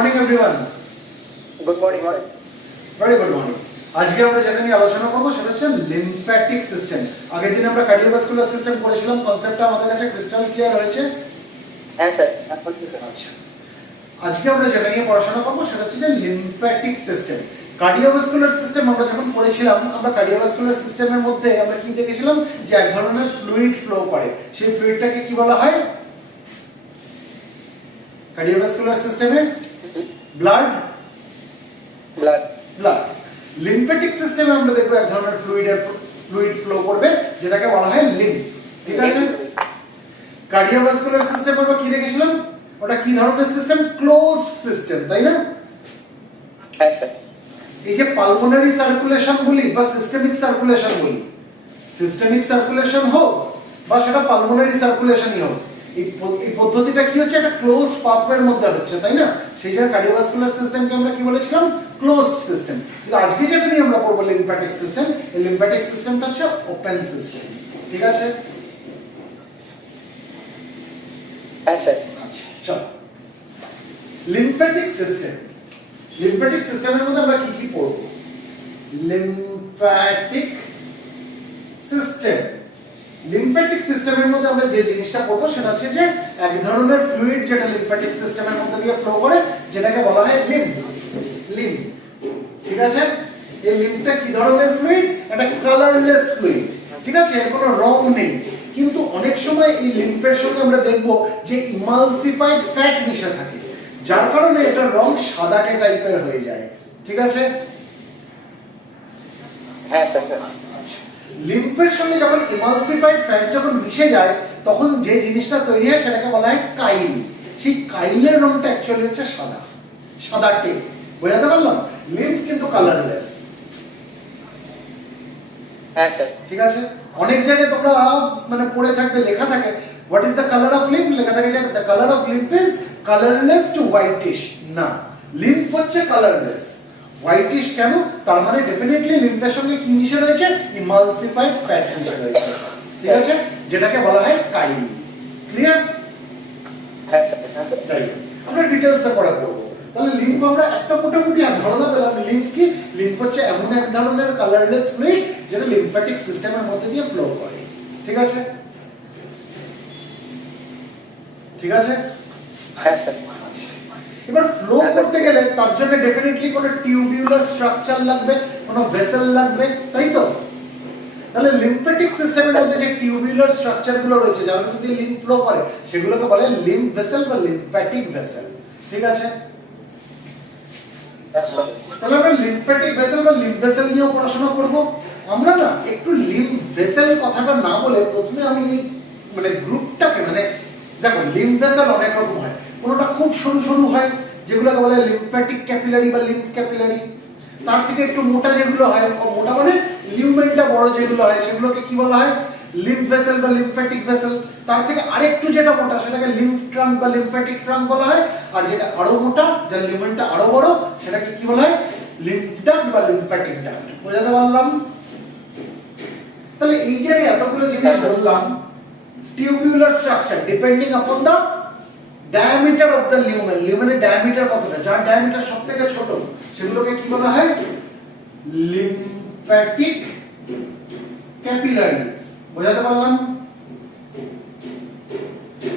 Morning everyone. Good morning sir. Very good morning. আজকে আমরা যেটা নিয়ে আলোচনা করব সেটা হচ্ছে লিম্ফ্যাটিক সিস্টেম। আগের দিন আমরা কার্ডিওভাস্কুলার সিস্টেম করেছিলাম, কনসেপ্টটা আমাদের কাছে ক্রিস্টাল ক্লিয়ার হয়েছে? হ্যাঁ স্যার। আচ্ছা, আজকে আমরা যেটা নিয়ে পড়াশোনা করব সেটা হচ্ছে যে লিম্ফ্যাটিক সিস্টেম। কার্ডিওভাস্কুলার সিস্টেম আমরা যখন পড়েছিলাম, আমরা কার্ডিওভাস্কুলার সিস্টেমের মধ্যে আমরা কি দেখেছিলাম যে এক ধরনের ফ্লুইড ফ্লো করে। সেই ফ্লুইডটাকে কি বলা হয়? কার্ডিওভাস্কুলার সিস্টেমে ব্লাড ব্লাড। লিম্ফ্যাটিক সিস্টেমে আমরা দেখব এক ধরনের ফ্লুইড ফ্লো করবে যেটাকে বলা হয় লিম্ফ। ঠিক আছে? কার্ডিওভাস্কুলার সিস্টেম আমরা কি দেখেছিলাম? ওটা কি ধরনের সিস্টেম? ক্লোজড সিস্টেম, তাই না? হ্যাঁ স্যার। এই যে পালমোনারি সার্কুলেশন বলি বা সিস্টেমিক সার্কুলেশন বলি, সিস্টেমিক সার্কুলেশন হোক বা সেটা পালমোনারি সার্কুলেশনই হোক, এই পদ্ধতিটা কি হচ্ছে? একটা ক্লোজ পাথওয়ের মধ্যে হচ্ছে, তাই না? সেই জন্য কার্ডিওভাস্কুলার সিস্টেমকে আমরা কি বলেছিলাম? Closed system. কিন্তু আজকে যেটা নিয়ে আমরা পড়বো লিম্ফ্যাটিক সিস্টেম, এই লিম্ফ্যাটিক সিস্টেমটা হচ্ছে ওপেন সিস্টেম। ঠিক আছে? হ্যাঁ স্যার। আচ্ছা, চলো লিম্ফ্যাটিক সিস্টেম। লিম্ফ্যাটিক সিস্টেমের মধ্যে আমরা কি কি পড়ব? Lymphatic system. লিম্ফ্যাটিক সিস্টেমের মধ্যে আমরা যে জিনিসটা পড়বো সেটা হচ্ছে যে এক ধরনের ফ্লুইড যেটা লিম্ফ্যাটিক সিস্টেমের মধ্যে দিয়ে ফ্লো করে, যেটাকে বলা হয় লিম্ফ। লিম্ফ, ঠিক আছে? এই লিম্ফটা কি ধরনের ফ্লুইড? একটা কালারলেস ফ্লুইড। ঠিক আছে? এর কোনো রং নেই, কিন্তু অনেক সময় এই লিম্ফের সঙ্গে আমরা দেখব যে ইমালসিফাইড ফ্যাট মিশে থাকে, যার কারণে এটা রং সাদাটে টাইপের হয়ে যায়। ঠিক আছে? হ্যাঁ স্যার। লিম্ফের সঙ্গে যখন ইমালসিফাইড ফ্যাট যখন মিশে যায়, তখন যে জিনিসটা তৈরি হয় সেটাকে বলা হয় কাইল। সেই কাইলের রংটা অ্যাকচুয়ালি হচ্ছে সাদা, সাদাটে। বোঝাতে পারলাম? লিম্ফ কিন্তু কালারলেস। হ্যাঁ স্যার। ঠিক আছে? অনেক জায়গায় তোমরা মানে পড়ে থাকবে, লেখা থাকে what is the colour of lymph, লেখা থাকে যে the colour of lymph is colourless to whitish. না, লিম্ফ হচ্ছে কালারলেস। হোয়াইটিশ কেন? তার মানে ডেফিনেটলি লিম্ফের সঙ্গে কি মিশে রয়েছে? ইমালসিফাইড ফ্যাট মিশে রয়েছে। ঠিক আছে? যেটাকে বলা হয় কাইল। ক্লিয়ার? হ্যাঁ স্যার। তাই আমরা ডিটেইলসে পড়া করব। তাহলে লিম্ফ আমরা একটা মোটামুটি ধারণা পেলাম। লিম্ফ কি? লিম্ফ হচ্ছে এমন এক ধরনের কালারলেস ফ্লুইড যেটা লিম্ফ্যাটিক সিস্টেমের মধ্যে দিয়ে ফ্লো করে। ঠিক আছে? ঠিক আছে? হ্যাঁ স্যার। এবার ফ্লো করতে গেলে তার জন্য ডেফিনেটলি কোনো টিউবিউলার স্ট্রাকচার লাগবে, কোনো ভেসেল লাগবে, তাই তো? তাহলে লিম্ফ্যাটিক সিস্টেমের মধ্যে যে টিউবিউলার স্ট্রাকচারগুলো রয়েছে যার মধ্যে দিয়ে লিম্ফ ফ্লো করে, সেগুলোকে বলে লিম্ফ ভেসেল বা লিম্ফ্যাটিক ভেসেল। ঠিক আছে? তাহলে আমরা লিম্ফ্যাটিক ভেসেল বা লিম্ফ ভেসেল নিয়ে পড়াশোনা করব। আমরা না একটু লিম্ফ ভেসেল কথাটা না বলে প্রথমে আমি মানে গ্রুপটাকে, মানে দেখো লিম্ফ ভেসেল অনেক রকম হয়। কোনোটা খুব সরু সরু হয় যেগুলোকে বলে লিম্ফ্যাটিক ক্যাপিলারি বা লিম্ফ ক্যাপিলারি। তার থেকে একটু মোটা যেগুলো হয়, মোটা মানে লিউমেনটা বড় যেগুলো হয়, সেগুলোকে কি বলা হয়? লিম্ফ ভেসেল বা লিম্ফ্যাটিক ভেসেল। তার থেকে আরেকটু যেটা মোটা সেটাকে লিম্ফ ট্রাঙ্ক বা লিম্ফ্যাটিক ট্রাঙ্ক বলা হয়। আর যেটা আরো মোটা, যার লিউমেনটা আরো বড়, সেটাকে কি বলা হয়? লিম্ফ ডাক্ট বা লিম্ফ্যাটিক ডাক্ট। বোঝাতে পারলাম? তাহলে এই যে এতগুলো জিনিস বললাম, টিউবুলার স্ট্রাকচার ডিপেন্ডিং আপন দা ডায়ামিটার অফ দ্য লিউমেন। লিউমেনের ডায়ামিটার কতটা, যার ডায়ামিটার সবথেকে ছোট, সেগুলোকে কি বলা হয়? Lymphatic capillaries. বোঝাতে পারলাম?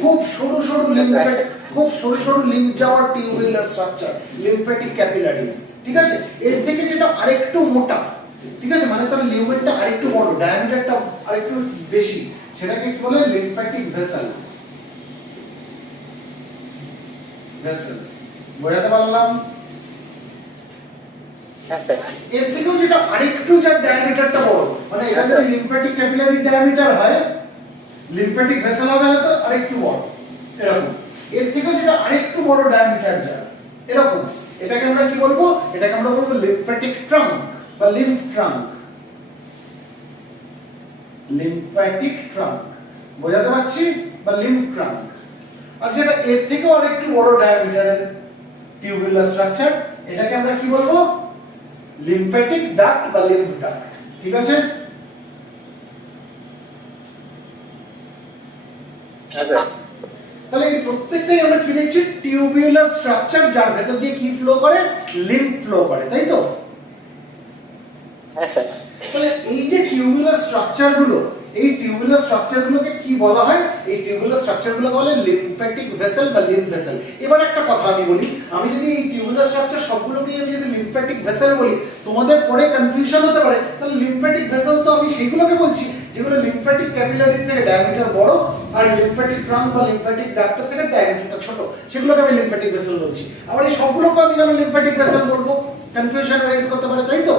খুব সরু সরু লিম্ফ্যাটিক, খুব সরু সরু লিম্ফ যাওয়ার টিউবুলার স্ট্রাকচার লিম্ফ্যাটিক ক্যাপিলারিজ। ঠিক আছে? এর থেকে যেটা আরেকটু মোটা, ঠিক আছে, মানে তার লিউমেনটা আরেকটু বড়, ডায়ামিটারটা আরেকটু বেশি, সেটাকে কি বলে? Lymphatic vessel. ভেসেল। বোঝাতে পারলাম? হ্যাঁ স্যার। এর থেকেও যেটা আরেকটু, যার ডায়ামিটারটা বড়, মানে এটা যদি লিম্ফ্যাটিক ক্যাপিলারি ডায়ামিটার হয়, লিম্ফ্যাটিক ভেসেল হবে হয়তো আরেকটু বড়, এরকম। এর থেকেও যেটা আরেকটু বড় ডায়ামিটার যার, এরকম, এটাকে আমরা কি বলবো? এটাকে আমরা বলবো লিম্ফ্যাটিক ট্রাঙ্ক বা লিম্ফ ট্রাঙ্ক। Lymphatic trunk. বোঝাতে পারছি? বা লিম্ফ ট্রাঙ্ক। আর যেটা এর থেকেও আরেকটু বড় ডায়ামিটারের টিউবুলার স্ট্রাকচার, এটাকে আমরা কি বলবো? লিম্ফ্যাটিক ডাক্ট বা লিম্ফ ডাক্ট। ঠিক আছে? তাহলে এই প্রত্যেকটাই আমরা কি দেখছি টিউবুলার স্ট্রাকচার যার ভেতর দিয়ে কি ফ্লো করে লিম্ফ ফ্লো করে তাই তো হ্যাঁ স্যার তাহলে এই যে টিউবুলার স্ট্রাকচারগুলো এই টিউবুলার স্ট্রাকচারগুলোকে কি বলা হয় এই টিউবুলার স্ট্রাকচারগুলোকে বলে লিম্ফ্যাটিক ভেসেল বা লিম্ফ ভেসেল এবার একটা কথা আমি বলি আমি যদি এই টিউবুলার স্ট্রাকচার সবগুলোকে আমি যদি লিম্ফ্যাটিক ভেসেল বলি তোমাদের পরে কনফিউশন হতে পারে তাহলে লিম্ফ্যাটিক ভেসেল তো আমি সেইগুলোকে বলছি যেগুলো লিম্ফ্যাটিক ক্যাপিলারি থেকে ডায়ামিটার বড় আর লিম্ফ্যাটিক ট্রাঙ্ক বা লিম্ফ্যাটিক ডাক্টার থেকে ডায়ামিটারটা ছোট সেগুলোকে আমি লিম্ফ্যাটিক ভেসেল বলছি আবার এই সবগুলোকে আমি যেন লিম্ফ্যাটিক ভেসেল বলবো কনফিউশন রাইজ করতে পারে তাই তো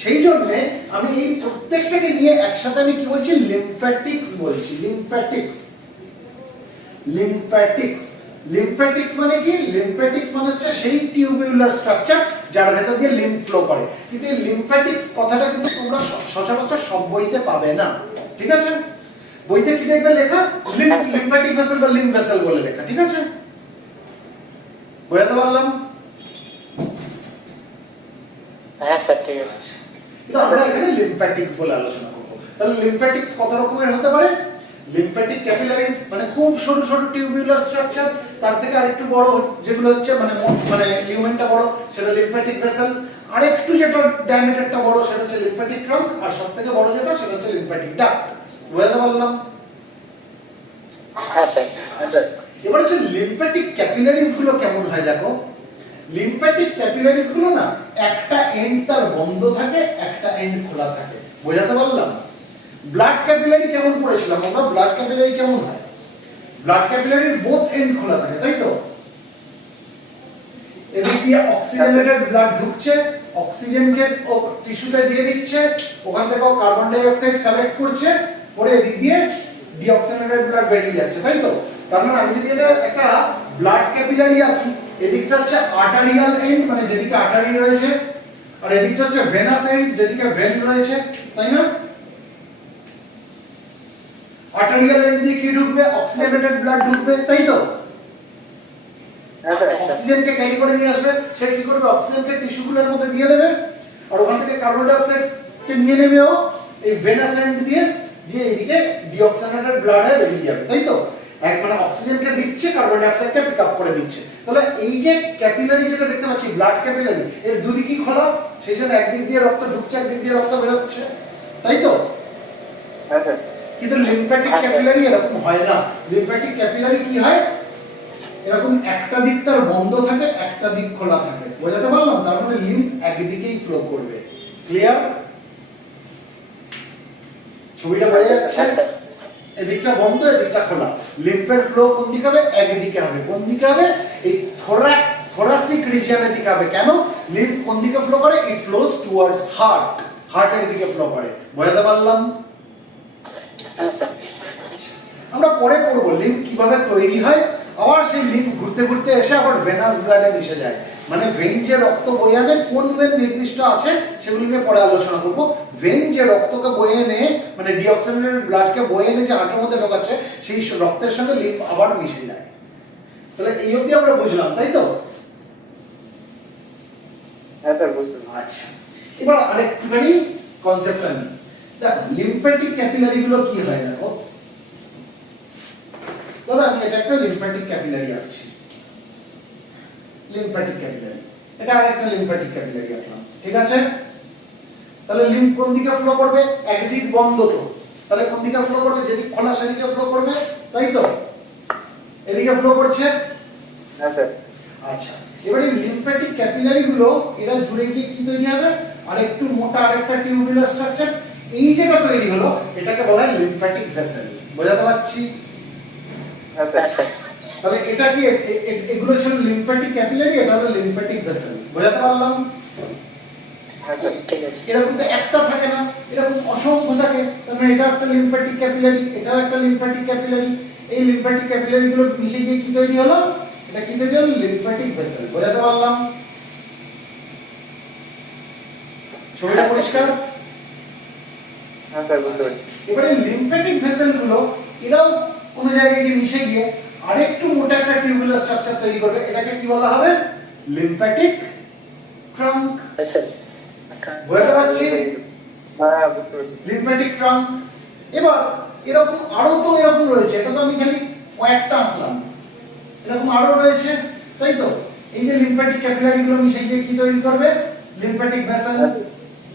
সেই জন্য আমি এই প্রত্যেকটাকে নিয়ে একসাথে আমি কি বলছি লিম্ফ্যাটিক্স বলছি লিম্ফ্যাটিক্স লিম্ফ্যাটিক্স লিম্ফ্যাটিক্স মানে কি লিম্ফ্যাটিক্স মানে হচ্ছে সেই টিউবুলার স্ট্রাকচার যার ভেতর দিয়ে লিম্ফ ফ্লো করে কিন্তু এই লিম্ফ্যাটিক্স কথাটা কিন্তু তোমরা সচরাচর সব বইতে পাবে না ঠিক আছে বইতে কি দেখবে লেখা লিম্ফ্যাটিক ভেসেল বা লিম্ফ ভেসেল বলে লেখা ঠিক আছে বুঝতে পারলাম হ্যাঁ স্যার ঠিক আছে কিন্তু আমরা এখানে লিম্ফ্যাটিক্স বলে আলোচনা করব তাহলে লিম্ফ্যাটিক্স কত রকমের হতে পারে লিম্ফ্যাটিক ক্যাপিলারিজ মানে খুব সরু সরু টিউবুলার স্ট্রাকচার তার থেকে আরেকটু বড় যেগুলো হচ্ছে মানে লিউমেনটা বড় সেটা লিম্ফ্যাটিক ভেসেল আরেকটু যেটা ডায়ামিটারটা বড় সেটা হচ্ছে লিম্ফ্যাটিক ট্রাঙ্ক আর সবথেকে বড় যেটা সেটা হচ্ছে লিম্ফ্যাটিক ডাক্ট বুঝতে পারলাম হ্যাঁ স্যার এবার হচ্ছে লিম্ফ্যাটিক ক্যাপিলারিজ গুলো কেমন হয় দেখো লিম্ফ্যাটিক ক্যাপিলারিজ গুলো না একটা এন্ড তার বন্ধ থাকে একটা এন্ড খোলা থাকে বোঝাতে পারলাম ব্লাড ক্যাপিলারি কেমন পড়েছিলাম আমরা ব্লাড ক্যাপিলারি কেমন হয় ব্লাড ক্যাপিলারির বোথ এন্ড খোলা থাকে তাই তো এদিক দিয়ে অক্সিজেনেটেড ব্লাড ঢুকছে অক্সিজেনকে টিস্যুতে দিয়ে দিচ্ছে ওখান থেকে কার্বন ডাই অক্সাইড কালেক্ট করছে পরে এদিক দিয়ে ডিঅক্সিজেনেটেড ব্লাড বেরিয়ে যাচ্ছে তাই তো তার মানে আমি যদি এটা একটা ব্লাড ক্যাপিলারি আঁকি এদিকটা হচ্ছে আর্টারিয়াল এন্ড মানে যেদিকে আর্টারি রয়েছে আর এদিকটা হচ্ছে ভেনাস এন্ড যেদিকে ভেন রয়েছে তাই না আর্টারিয়াল এন্ড দিয়ে কি ঢুকবে অক্সিজেনেটেড ব্লাড ঢুকবে তাই তো অক্সিজেনকে ক্যারি করে নিয়ে আসবে সে কি করবে অক্সিজেনকে টিস্যুগুলোর মধ্যে দিয়ে দেবে আর ওখান থেকে কার্বন ডাই অক্সাইড কে নিয়ে নেবে ও এই ভেনাস এন্ড দিয়ে এদিকে ডিঅক্সিজেনেটেড ব্লাড হয়ে বেরিয়ে যাবে তাই তো এক মানে অক্সিজেনকে দিচ্ছে কার্বন ডাই অক্সাইডকে পিক আপ করে দিচ্ছে তাহলে এই যে ক্যাপিলারি যেটা দেখতে পাচ্ছি ব্লাড ক্যাপিলারি এর দুদিকই খোলা সেইজন্য একদিক দিয়ে রক্ত ঢুকছে একদিক দিয়ে রক্ত বের হচ্ছে তাই তো হ্যাঁ স্যার কিন্তু লিম্ফ্যাটিক ক্যাপিলারি এরকম হয় না লিম্ফ্যাটিক ক্যাপিলারি কি হয় এরকম একটা দিক তার বন্ধ থাকে একটা দিক খোলা থাকে বোঝাতে পারলাম তার মানে লিম্ফ একদিকেই ফ্লো করবে ক্লিয়ার ছবিটা বোঝা যাচ্ছে এদিকটা বন্ধ এদিকটা খোলা লিম্ফের ফ্লো কোন দিকে হবে একদিকে হবে কোন দিকে হবে এই থোরাসিক রিজিয়নের দিকে হবে কেন লিম্ফ কোন দিকে ফ্লো করে ইট ফ্লোস টুয়ার্ডস হার্টের দিকে ফ্লো করে বোঝাতে পারলাম হ্যাঁ স্যার আমরা পরে পড়বো লিম্ফ কিভাবে তৈরি হয় আবার সেই লিম্ফ ঘুরতে ঘুরতে এসে আবার ভেনাস ব্লাডে মিশে যায় মানে ভেন যে রক্ত বয়ে আনে কোন ভেন নির্দিষ্ট আছে সেগুলি নিয়ে পরে আলোচনা করব ভেন যে রক্তকে বয়ে এনে মানে ডিঅক্সিজেনেটেড ব্লাডকে বয়ে এনে যে হার্টের মধ্যে ঢোকাচ্ছে সেই রক্তের সঙ্গে লিম্ফ আবার মিশে যায় তাহলে এই অবধি আমরা বুঝলাম তাই তো হ্যাঁ স্যার বুঝলাম আচ্ছা এবার আরেকটুখানি কনসেপ্টটা নিই দেখো লিম্ফ্যাটিক ক্যাপিলারি গুলো কি হয় দেখো দাদা আমি এটা একটা লিম্ফ্যাটিক ক্যাপিলারি আঁকছি লিম্ফ্যাটিক ক্যাপিলারি এটা আরেকটা লিম্ফ্যাটিক ক্যাপিলারি আঁকলাম ঠিক আছে তাহলে লিম্ফ কোন দিকে ফ্লো করবে একদিক বন্ধ তো তাহলে কোন দিকে ফ্লো করবে যেদিক খোলা সেদিকে ফ্লো করবে তাই তো এদিকে ফ্লো করছে হ্যাঁ স্যার আচ্ছা এবারে লিম্ফ্যাটিক ক্যাপিলারি গুলো এরা জুড়ে গিয়ে কি তৈরি হবে আরেকটু মোটা আরেকটা টিউবুলার স্ট্রাকচার এই যেটা তৈরি হলো এটাকে বলা হয় লিম্ফ্যাটিক ভেসেল বোঝাতে পারছি হ্যাঁ স্যার তাহলে এটা কি এগুলো ছিল লিম্ফ্যাটিক ক্যাপিলারি এটা হলো লিম্ফ্যাটিক ভেসেল বোঝাতে পারলাম হ্যাঁ স্যার ঠিক আছে এরকম তো একটা থাকে না এরকম অসংখ্য থাকে তার মানে এটা একটা লিম্ফ্যাটিক ক্যাপিলারি এটা একটা লিম্ফ্যাটিক ক্যাপিলারি এই লিম্ফ্যাটিক ক্যাপিলারি গুলো মিশে গিয়ে কি তৈরি হলো এটা কি তৈরি হলো লিম্ফ্যাটিক ভেসেল বোঝাতে পারলাম ছবিটা পরিষ্কার হ্যাঁ স্যার বুঝতে পারছি এবারে লিম্ফ্যাটিক ভেসেল গুলো এরাও কোন জায়গায় গিয়ে মিশে গিয়ে আরেকটু মোটা একটা টিউবুলার স্ট্রাকচার তৈরি করবে এটাকে কি বলা হবে লিম্ফ্যাটিক ট্রাঙ্ক হ্যাঁ স্যার বুঝতে পারছি হ্যাঁ বুঝতে পারছি লিম্ফ্যাটিক ট্রাঙ্ক এবার এরকম আরো তো এরকম রয়েছে, এটা তো আমি খালি কয়েকটা আঁকলাম, এরকম আরো রয়েছে, তাই তো? এই যে লিম্ফ্যাটিক ক্যাপিলারি গুলো মিশে গিয়ে কি তৈরি করবে? লিম্ফ্যাটিক ভেসেল,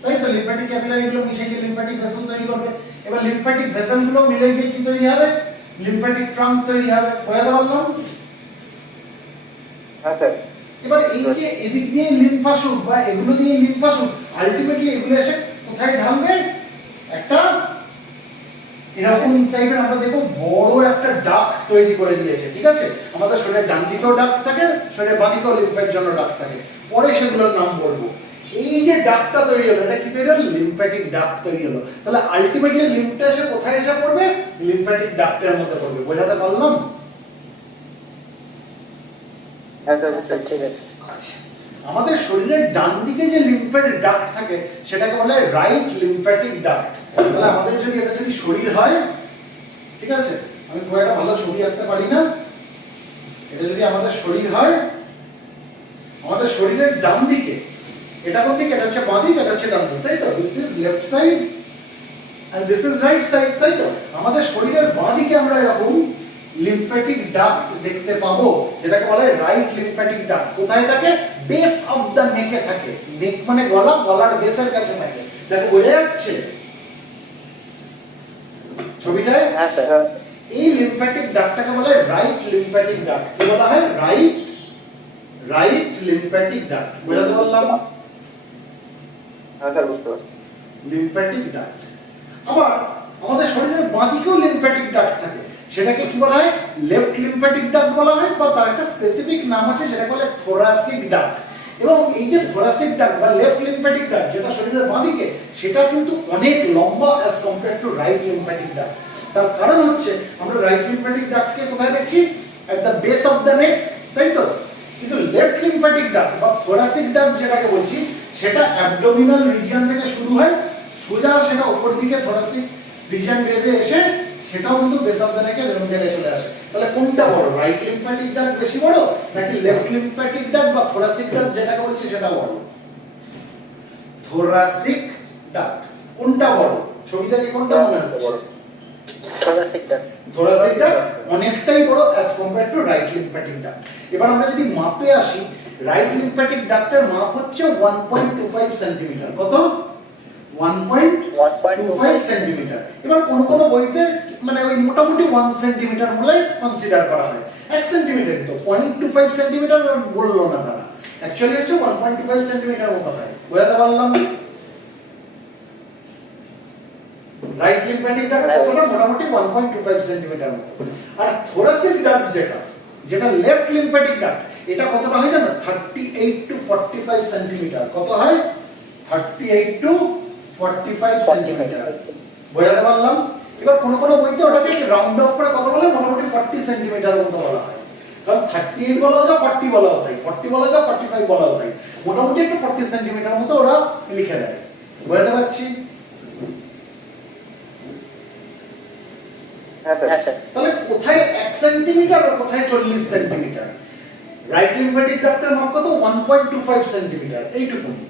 তাই তো? লিম্ফ্যাটিক ক্যাপিলারি গুলো মিশে গিয়ে লিম্ফ্যাটিক ভেসেল তৈরি করবে। এবার লিম্ফ্যাটিক ভেসেল গুলো মিলে গিয়ে কি তৈরি হবে? লিম্ফ্যাটিক ট্রাঙ্ক তৈরি হবে। বোঝাতে পারলাম? হ্যাঁ স্যার। এবার এই যে এদিক দিয়ে লিম্ফাশূট বা এগুলো দিয়ে লিম্ফাশূট, আলটিমেটলি এগুলো এসে কোথায় ঢালবে? একটা এরকম টাইপের আমরা দেখো বড় একটা ডাক্ট তৈরি করে দিয়েছে, ঠিক আছে? আমাদের শরীরের ডান দিকেও ডাক্ট থাকে, শরীরের বাঁ দিকেও লিম্ফের জন্য ডাক্ট থাকে, পরে সেগুলোর নাম বলবো। এই যে ডাক্টটা তৈরি হলো, এটা কি তৈরি হলো? লিম্ফ্যাটিক ডাক্ট তৈরি হলো। তাহলে আলটিমেটলি লিম্ফটা এসে কোথায় এসে পড়বে? লিম্ফ্যাটিক ডাক্টের মধ্যে পড়বে। বোঝাতে পারলাম? হ্যাঁ স্যার, ঠিক আছে। আচ্ছা, আমাদের শরীরের ডান দিকে যে লিম্ফেটিক ডাক্ট থাকে সেটাকে বলা হয় রাইট লিম্ফ্যাটিক ডাক্ট। তাহলে আমাদের যদি এটা যদি শরীর হয়, ঠিক আছে, আমি খুব একটা ভালো ছবি আঁকতে পারি না, এটা যদি আমাদের শরীর হয়, আমাদের শরীরের ডান দিকে, এটা কোন দিকে? এটা হচ্ছে বাঁ দিক, এটা হচ্ছে ডান দিক, তাই তো? This is left side and this is right side, তাই তো? আমাদের শরীরের বাঁ দিকে আমরা এরকম লিম্ফ্যাটিক ডাক্ট দেখতে পাবো, যেটাকে বলা হয় রাইট লিম্ফ্যাটিক ডাক্ট। কোথায় থাকে? বেস অফ দ্য নেকে থাকে। নেক মানে গলা, গলার বেসের কাছে থাকে। দেখো বোঝা যাচ্ছে ছবিটায়? হ্যাঁ স্যার। এই লিম্ফ্যাটিক ডাক্টটাকে বলা হয় রাইট লিম্ফ্যাটিক ডাক্ট। কি বলা হয়? Right lymphatic duct. বোঝাতে পারলাম? হ্যাঁ স্যার, বুঝতে পারছি। Lymphatic duct. আবার আমাদের শরীরের বাঁ দিকেও লিম্ফ্যাটিক ডাক্ট থাকে, সেটাকে কি বলা হয়? লেফট লিম্ফ্যাটিক ডাক্ট বলা হয়, বা তার একটা স্পেসিফিক নাম আছে, সেটা বলে থোরাসিক ডাক্ট। এবং এই যে থোরাসিক ডাক্ট বা লেফট লিম্ফ্যাটিক ডাক্ট যেটা শরীরের বাঁ দিকে, সেটা কিন্তু অনেক লম্বা as compare to right lymphatic duct. তার কারণ হচ্ছে আমরা রাইট লিম্ফ্যাটিক ডাক্টকে কোথায় দেখছি? At the base of the নেক, তাই তো? কিন্তু লেফট লিম্ফ্যাটিক ডাক্ট বা থোরাসিক ডাক্ট যেটাকে বলছি, সেটা অ্যাবডোমিনাল রিজিয়ন থেকে শুরু হয়, সোজা সেটা উপর দিকে থোরাসিক রিজিয়ন বেরিয়ে এসে সেটাও কিন্তু বেস অফ দ্য নেকের এরকম জায়গায় চলে আসে। তাহলে কোনটা বড়? রাইট লিম্ফ্যাটিক ডাক্ট বেশি বড় নাকি লেফট লিম্ফ্যাটিক ডাক্ট বা থোরাসিক ডাক্ট যেটাকে বলছি সেটা বড়? থোরাসিক ডাক্ট কোনটা বড়? ছবি দেখে কোনটা মনে হচ্ছে? Thoracic duct. থোরাসিক ডাক্ট অনেকটাই বড় as compare to right lymphatic duct. এবার আমরা যদি মাপে আসি, রাইট লিম্ফ্যাটিক ডাক্টের মাপ হচ্ছে 1.25 সেন্টিমিটার। কত? 1.25 সেন্টিমিটার। এবার কোন কোন বইতে মানে ওই মোটামুটি 1 সেন্টিমিটার বলে কনসিডার করা হয়। 1 সেন্টিমিটার তো 0.25 সেন্টিমিটার বললো না তারা, অ্যাকচুয়ালি হচ্ছে 1.25 সেন্টিমিটার মতো হয়। বোঝাতে পারলাম? রাইট লিম্ফ্যাটিক ডাক্ট কতটা? মোটামুটি 1.25 সেন্টিমিটার মতো। আর থোরাসিক ডাক্ট যেটা লেফট লিম্ফ্যাটিক ডাক্ট, এটা কতটা হয় জানো? 38 টু 45 সেন্টিমিটার। কত হয়? 38 টু 45 সেন্টিমিটার। বোঝাতে পারলাম? এবার কোন কোন বইতে ওটাকে রাউন্ড অফ করে কত বলে? মোটামুটি 40 সেন্টিমিটার মতো বলা হয়। কারণ 38 বলা যায়, 40 বলা হয়, 40 বলা যায়, 45 বলা হয়, মোটামুটি একটু 40 সেন্টিমিটার মতো ওরা লিখে দেয়। বোঝাতে পারছি? হ্যাঁ স্যার। তাহলে কোথায় 1 সেন্টিমিটার আর কোথায় 40 সেন্টিমিটার? রাইট লিম্ফ্যাটিক ডাক্টের মাপ কত? 1.25 সেন্টিমিটার, এইটুকুনি।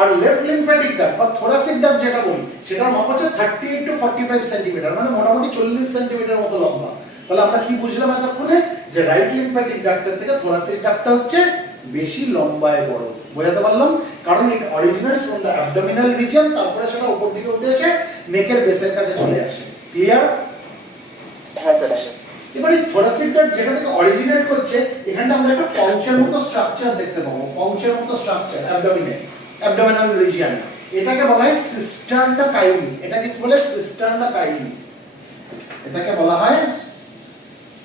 আর লেফট লিম্ফ্যাটিক ডাক্ট বা থোরাসিক ডাক্ট যেটা বলি, সেটার মাপ হচ্ছে 38 টু 45 সেন্টিমিটার, মানে মোটামুটি 40 সেন্টিমিটার মতো লম্বা। তাহলে আমরা কি বুঝলাম এতক্ষণে? যে রাইট লিম্ফ্যাটিক ডাক্টের থেকে থোরাসিক ডাক্টটা হচ্ছে বেশি লম্বায় বড়। বোঝাতে পারলাম? কারণ it originates from the abdominal region, তারপরে সেটা উপর দিকে উঠে এসে নেকের বেসের কাছে চলে আসে। ক্লিয়ার? হ্যাঁ স্যার। এবার এই থোরাসিক ডাক্ট যেখান থেকে অরিজিনেট করছে, এখানটা আমরা একটা পাউচের মতো স্ট্রাকচার দেখতে পাবো, পাউচের মতো স্ট্রাকচার অ্যাবডোমিনাল রিজিয়নে। এটাকে বলা হয় সিস্টার্না কাইলি। এটাকে কি বলে? সিস্টার্না কাইলি। এটাকে বলা হয়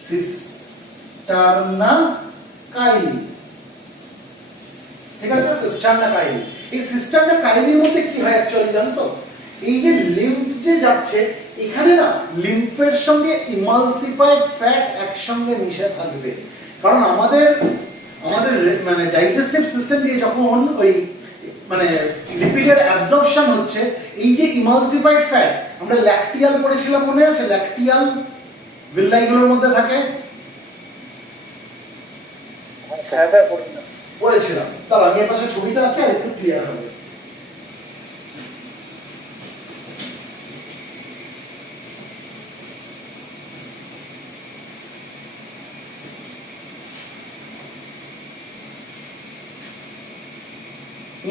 সিস্টার্না কাইলি, ঠিক আছে? সিস্টার্না কাইলি। এই সিস্টার্না কাইলির মধ্যে কি হয় অ্যাকচুয়ালি জানো তো? এই যে লিম্ফ যে যাচ্ছে, এখানে না লিম্ফের সঙ্গে ইমালসিফাইড ফ্যাট একসঙ্গে মিশে থাকবে। কারণ আমাদের মানে ডাইজেস্টিভ সিস্টেম দিয়ে যখন ওই মানে লিপিডের অ্যাবজর্পশন হচ্ছে, এই যে ইমালসিফাইড ফ্যাট, আমরা ল্যাকটিয়াল পড়েছিলাম, মনে আছে? ল্যাকটিয়াল ভিল্লাইগুলোর মধ্যে থাকে। হ্যাঁ স্যার, পড়েছিলাম। তাহলে আমি এর পাশে ছবিটা আঁকি আর একটু ক্লিয়ার হবে।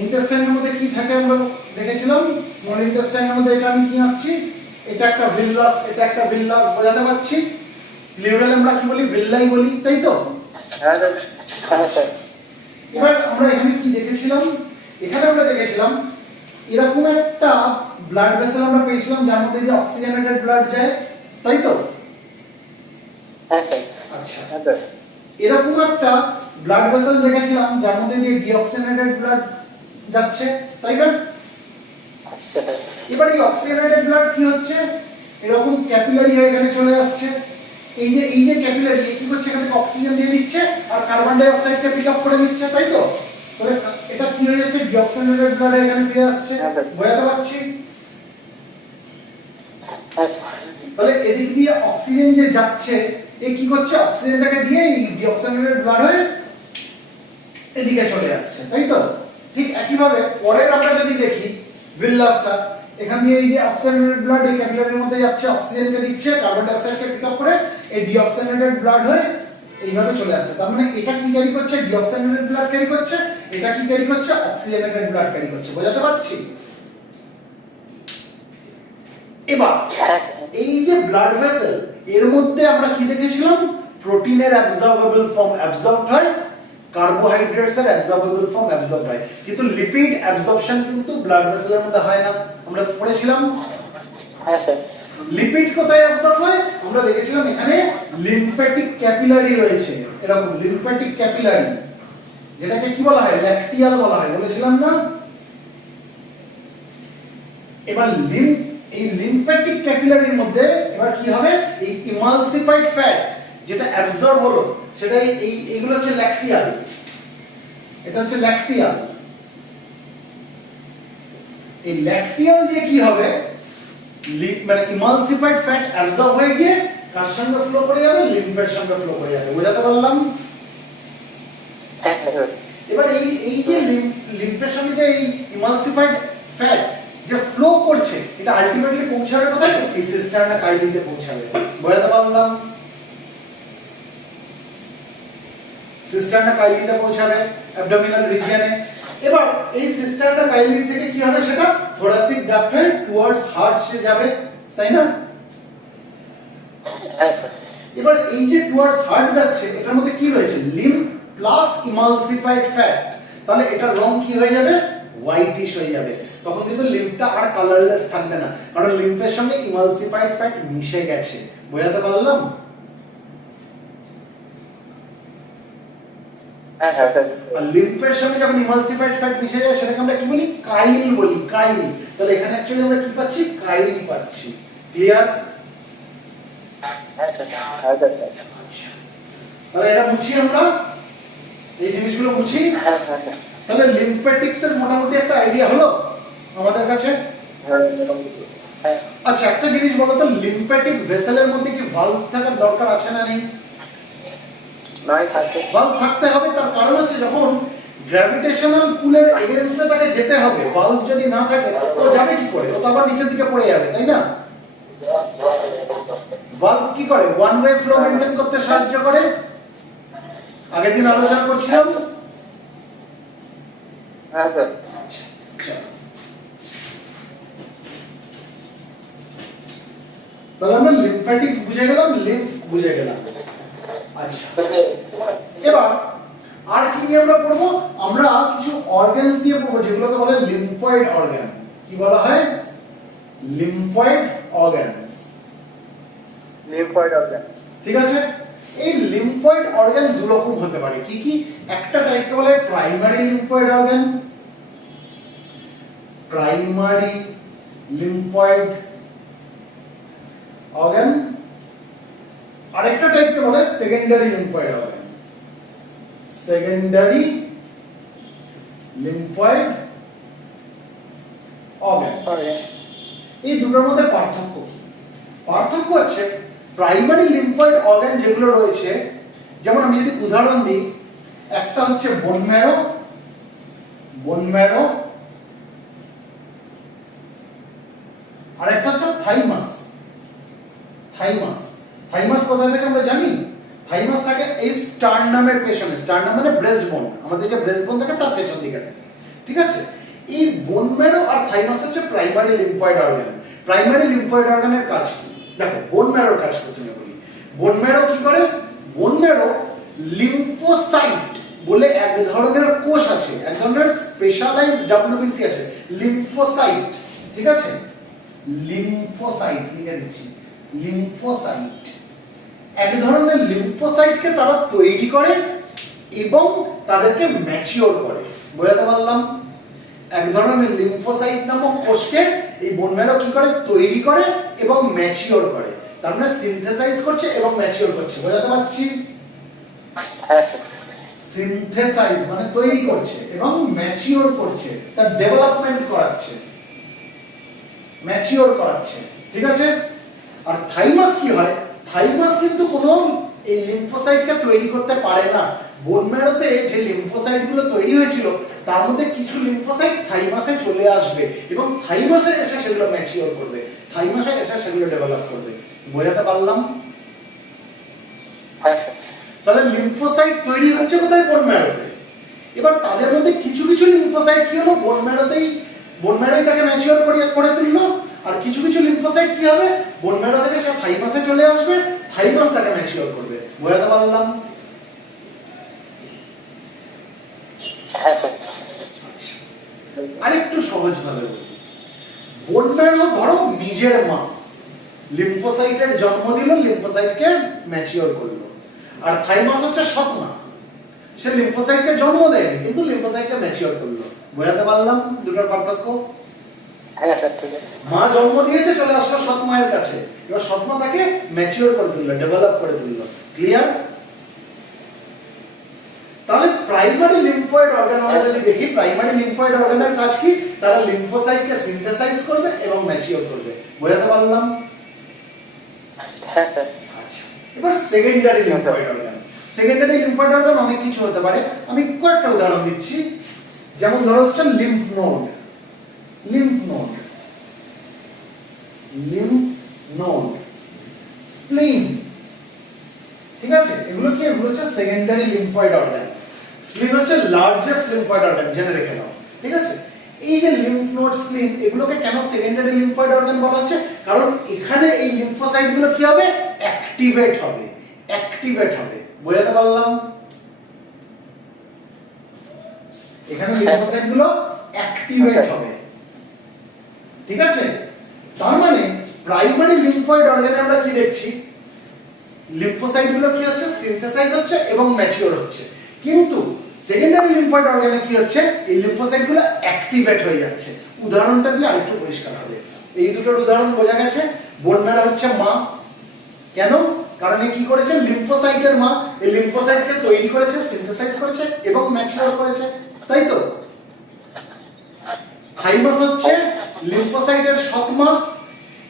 ইন্টেস্টাইনের মধ্যে কি থাকে আমরা দেখেছিলাম, স্মল ইন্টেস্টাইনের মধ্যে এটা আমি কি আঁকছি, এটা একটা ভিল্লাস, এটা একটা ভিল্লাস, বোঝাতে পারছি। প্লিউরাল আমরা কি বলি, ভিল্লাই বলি, তাই তো? হ্যাঁ স্যার। হ্যাঁ স্যার। এবার আমরা এখানে কি দেখেছিলাম, এখানে আমরা দেখেছিলাম এরকম একটা ব্লাড ভেসেল আমরা পেয়েছিলাম যার মধ্যে দিয়ে অক্সিজেনেটেড ব্লাড যায়, তাই তো? হ্যাঁ স্যার। আচ্ছা, হ্যাঁ স্যার। এরকম একটা ব্লাড ভেসেল দেখেছিলাম যার মধ্যে দিয়ে ডিঅক্সিজেনেটেড ব্লাড যাচ্ছে, তাই না? আচ্ছা স্যার। এবার এই অক্সিজেনেটেড ব্লাড কি হচ্ছে, এরকম ক্যাপিলারি হয়ে এখানে চলে আসছে। এই যে ক্যাপিলারি কি করছে, এখানে অক্সিজেন দিয়ে দিচ্ছে আর কার্বন ডাই অক্সাইডকে পিক আপ করে নিচ্ছে, তাই তো? তাহলে এটা কি হয়ে যাচ্ছে, ডিঅক্সিজেনেটেড ব্লাড এখানে ফিরে আসছে, হ্যাঁ স্যার। বোঝাতে পারছি? হ্যাঁ স্যার। তাহলে এদিক দিয়ে অক্সিজেন যে যাচ্ছে, এ কি করছে, অক্সিজেনটাকে দিয়ে এই ডিঅক্সিজেনেটেড ব্লাড হয়ে এদিকে চলে আসছে, তাই তো? ঠিক একইভাবে পরের আমরা যদি দেখি ভিল্লাসটা, এখান দিয়ে এই যে অক্সিজেনেটেড ব্লাড এই ক্যাপিলারির মধ্যে যাচ্ছে, অক্সিজেনকে দিচ্ছে, কার্বন ডাই অক্সাইডকে পিক আপ করে এই ডিঅক্সিজেনেটেড ব্লাড হয়ে এইভাবে চলে আসছে। তার মানে এটা কি ক্যারি করছে, ডিঅক্সিজেনেটেড ব্লাড ক্যারি করছে, এটা কি ক্যারি করছে, অক্সিজেনেটেড ব্লাড ক্যারি করছে, বোঝাতে পারছি? এবার হ্যাঁ স্যার। এই যে ব্লাড ভেসেল, এর মধ্যে আমরা কি দেখেছিলাম, প্রোটিনের অ্যাবজর্বেবল ফর্ম অ্যাবজর্বড হয়, কার্বোহাইড্রেটস এর অ্যাবজর্বেবল ফর্ম অ্যাবজর্বড হয়, কিন্তু লিপিড অ্যাবজর্পশন কিন্তু ব্লাড ভেসেলের মধ্যে হয় না, আমরা পড়েছিলাম। হ্যাঁ স্যার। লিপিড কোথায় অ্যাবজর্ব হয়, আমরা দেখেছিলাম এখানে লিম্ফ্যাটিক ক্যাপিলারি রয়েছে, এরকম লিম্ফ্যাটিক ক্যাপিলারি, যেটাকে কি বলা হয়, ল্যাকটিয়াল বলা হয়, বলেছিলাম না? এবার এই লিম্ফ্যাটিক ক্যাপিলারির মধ্যে এবার কি হবে, এই ইমালসিফাইড ফ্যাট যেটা অ্যাবজর্ব হলো সেটা এইগুলো হচ্ছে ল্যাকটিয়াল, এটা হচ্ছে ল্যাকটিয়াল। এই ল্যাকটিয়াল দিয়ে কি হবে, মানে ইমালসিফাইড ফ্যাট অ্যাবজর্ব হয়ে গিয়ে কার সঙ্গে ফ্লো করে যাবে, লিম্ফের সঙ্গে ফ্লো করে যাবে, বোঝাতে পারলাম? হ্যাঁ স্যার। এবার এই যে লিম্ফের সঙ্গে যে এই ইমালসিফাইড ফ্যাট যে ফ্লো করছে, এটা আলটিমেটলি পৌঁছাবে কোথায়, এই সিস্টারনা কাইলিতে পৌঁছাবে, বোঝাতে পারলাম? সিস্টারনা কাইলিতে পৌঁছাবে, অ্যাবডোমিনাল রিজিয়নে। এবার এই সিস্টারনা কাইলি থেকে কি হবে, সেটা থোরাসিক ডাক্ট হয়ে টুয়ার্ডস হার্ট সে যাবে, তাই না? হ্যাঁ স্যার। এবার এই যে টুয়ার্ডস হার্ট যাচ্ছে, এটার মধ্যে কি রয়েছে, লিম্ফ প্লাস ইমালসিফাইড ফ্যাট, তাহলে এটার রং কি হয়ে যাবে, হোয়াইটিশ হয়ে যাবে। তখন কিন্তু লিম্ফটা আর কালারলেস থাকবে না, কারণ লিম্ফের সঙ্গে ইমালসিফাইড ফ্যাট মিশে গেছে, বোঝাতে পারলাম? হ্যাঁ স্যার। আর লিম্ফের সঙ্গে যখন ইমালসিফাইড ফ্যাট মিশে যায় সেটাকে আমরা কি বলি, কাইল বলি, কাইল। তাহলে এখানে অ্যাকচুয়ালি আমরা কি পাচ্ছি, কাইল পাচ্ছি, ক্লিয়ার? হ্যাঁ স্যার। হ্যাঁ স্যার। আচ্ছা, তাহলে এটা বুঝি আমরা, এই জিনিসগুলো বুঝি। হ্যাঁ স্যার। তাহলে লিম্ফ্যাটিক্স এর মোটামুটি একটা আইডিয়া হলো আমাদের কাছে। হ্যাঁ। আচ্ছা, একটা জিনিস বলো তো, লিম্ফ্যাটিক ভেসেলের মধ্যে কি ভালভ থাকার দরকার আছে না নেই? নয় থাকে। ভালভ থাকতে হবে, তার কারণ হচ্ছে যখন গ্র্যাভিটেশনাল পুলের এগেইনস্টে তাকে যেতে হবে, ভালভ যদি না থাকে ও যাবে কি করে, ও তো আবার নিচের দিকে পড়ে যাবে, তাই না? ভালভ কি করে, ওয়ান ওয়ে ফ্লো মেইনটেইন করতে সাহায্য করে, আগের দিন আলোচনা করছিলাম। হ্যাঁ স্যার। আচ্ছা, চলো। তাহলে আমরা লিম্ফ্যাটিক্স বুঝে গেলাম, লিম্ফ বুঝে গেলাম। আচ্ছা, এবার আর কি নিয়ে আমরা পড়বো, আমরা কিছু অর্গানস নিয়ে পড়বো যেগুলোকে বলে লিম্ফয়েড অর্গান। কি বলা হয়, লিম্ফয়েড অর্গানস। Lymphoid organ. ঠিক আছে, এই লিম্ফয়েড অর্গান দু রকম হতে পারে, কি কি, একটা টাইপকে বলে primary lymphoid organ, primary lymphoid organ, আরেকটা টাইপকে বলে secondary lymphoid organ, secondary lymphoid organ. এই দুটোর মধ্যে পার্থক্য কি? পার্থক্য হচ্ছে প্রাইমারি লিম্ফয়েড অর্গান যেগুলো রয়েছে, যেমন আমি যদি উদাহরণ দিই, একটা হচ্ছে বোন ম্যারো, বোন ম্যারো, আর একটা হচ্ছে থাইমাস, থাইমাস। থাইমাস কোথা থেকে আমরা জানি, থাইমাস থাকে এই স্টার্নামের পেছনে, স্টার্নাম মানে ব্রেস্ট বোন, আমাদের যে ব্রেস্ট বোন থাকে তার পেছন দিকে থাকে, ঠিক আছে? এই বোন ম্যারো আর থাইমাস হচ্ছে primary lymphoid organ. Primary lymphoid অর্গানের কাজ কি? দেখো বোন ম্যারোর কাজ প্রথমে বলি। বোন ম্যারো কি করে? বোন ম্যারো লিম্ফোসাইট বলে এক ধরনের কোষ আছে, এক ধরনের স্পেশালাইজড ডব্লিউবিসি আছে, লিম্ফোসাইট। ঠিক আছে? লিম্ফোসাইট লিখে দিচ্ছি, লিম্ফোসাইট। এক ধরনের লিম্ফোসাইটকে তারা তৈরি করে এবং তাদেরকে ম্যাচিওর করে। বোঝাতে পারলাম? এক ধরনের লিম্ফোসাইট নামক কোষকে এই বোন ম্যারো কি করে? তৈরি করে এবং ম্যাচিওর করে। তার মানে সিনথেসাইজ করছে এবং ম্যাচিওর করছে। বোঝাতে পারছি? হ্যাঁ স্যার। সিনথেসাইজ মানে তৈরি করছে এবং ম্যাচিওর করছে, তার ডেভেলপমেন্ট করাচ্ছে, ম্যাচিওর করাচ্ছে। ঠিক আছে? আর থাইমাস কি হয়? থাইমাস কিন্তু কোনো এই লিম্ফোসাইটকে তৈরি করতে পারে না। বোন ম্যারোতে যে লিম্ফোসাইটগুলো তৈরি হয়েছিল তার মধ্যে কিছু লিম্ফোসাইট থাইমাসে চলে আসবে এবং থাইমাসে এসে সেগুলো ম্যাচিওর করবে, থাইমাসে এসে সেগুলো ডেভেলপ করবে। বোঝাতে পারলাম? হ্যাঁ স্যার। তাহলে লিম্ফোসাইট তৈরি হচ্ছে কোথায়? বোন ম্যারোতে। এবার তাদের মধ্যে কিছু কিছু লিম্ফোসাইট কি হলো? বোন ম্যারোই তাকে ম্যাচিওর করে তুললো। আর কিছু কিছু লিম্ফোসাইট কি হবে? বোন ম্যারো থেকে সে থাইমাসে চলে আসবে, থাইমাস তাকে ম্যাচিওর করবে। বোঝাতে পারলাম? হ্যাঁ স্যার। আরেকটু সহজ ভাবে বলি, বোন ম্যারো ধরো নিজের মা, লিম্ফোসাইটের জন্ম দিল, লিম্ফোসাইটকে ম্যাচিওর করলো। আর থাইমাস হচ্ছে সৎ মা, সে লিম্ফোসাইটকে জন্ম দেয়নি কিন্তু লিম্ফোসাইটকে ম্যাচিওর করলো। বোঝাতে পারলাম দুটোর পার্থক্য? হ্যাঁ স্যার ঠিক আছে। মা জন্ম দিয়েছে, চলে আসলো সৎ মায়ের কাছে, এবার সৎ মা তাকে ম্যাচিওর করে তুললো, ডেভেলপ করে তুললো। ক্লিয়ার? তাহলে প্রাইমারি লিম্ফয়েড অর্গান আমরা যদি দেখি, প্রাইমারি লিম্ফয়েড অর্গানের কাজ কি? তারা লিম্ফোসাইটকে সিনথেসাইজ করবে এবং ম্যাচিওর করবে। বোঝাতে পারলাম? হ্যাঁ স্যার। আচ্ছা, এবার secondary lymphoid organ. Secondary lymphoid organ অনেক কিছু হতে পারে, আমি কয়েকটা উদাহরণ দিচ্ছি। যেমন ধরো হচ্ছে lymph node, lymph node, lymph node, স্প্লিন। ঠিক আছে? এগুলো কি? এগুলো হচ্ছে সেকেন্ডারি লিম্ফয়েড অর্গান। স্প্লিন হচ্ছে লার্জেস্ট লিম্ফয়েড অর্গান, জেনে রেখে নাও। ঠিক আছে? এই যে লিম্ফ নোড, স্প্লিন, এগুলোকে কেন সেকেন্ডারি লিম্ফয়েড অর্গান বলা হচ্ছে? কারণ এখানে এই লিম্ফোসাইট গুলো কি হবে? অ্যাক্টিভেট হবে, অ্যাক্টিভেট হবে। বোঝাতে পারলাম? এখানে লিম্ফোসাইট গুলো অ্যাক্টিভেট হবে। ঠিক আছে? তার মানে প্রাইমারি লিম্ফয়েড অর্গানে আমরা কি দেখছি? লিম্ফোসাইট গুলো কি হচ্ছে? সিনথেসাইজ হচ্ছে এবং ম্যাচিওর হচ্ছে। কিন্তু সেকেন্ডারি লিম্ফয়েড অর্গানে কি হচ্ছে? এই লিম্ফোসাইট গুলো অ্যাক্টিভেট হয়ে যাচ্ছে। উদাহরণটা দিয়ে আরেকটু পরিষ্কার হবে। এই দুটোর উদাহরণ বোঝা গেছে। বোন ম্যারো হচ্ছে মা, কেন? কারণ এ কি করেছে? লিম্ফোসাইটের মা, এই লিম্ফোসাইটকে তৈরি করেছে, সিনথেসাইজ করেছে এবং ম্যাচিওর করেছে, তাই তো? থাইমাস হচ্ছে লিম্ফোসাইটের সৎ মা,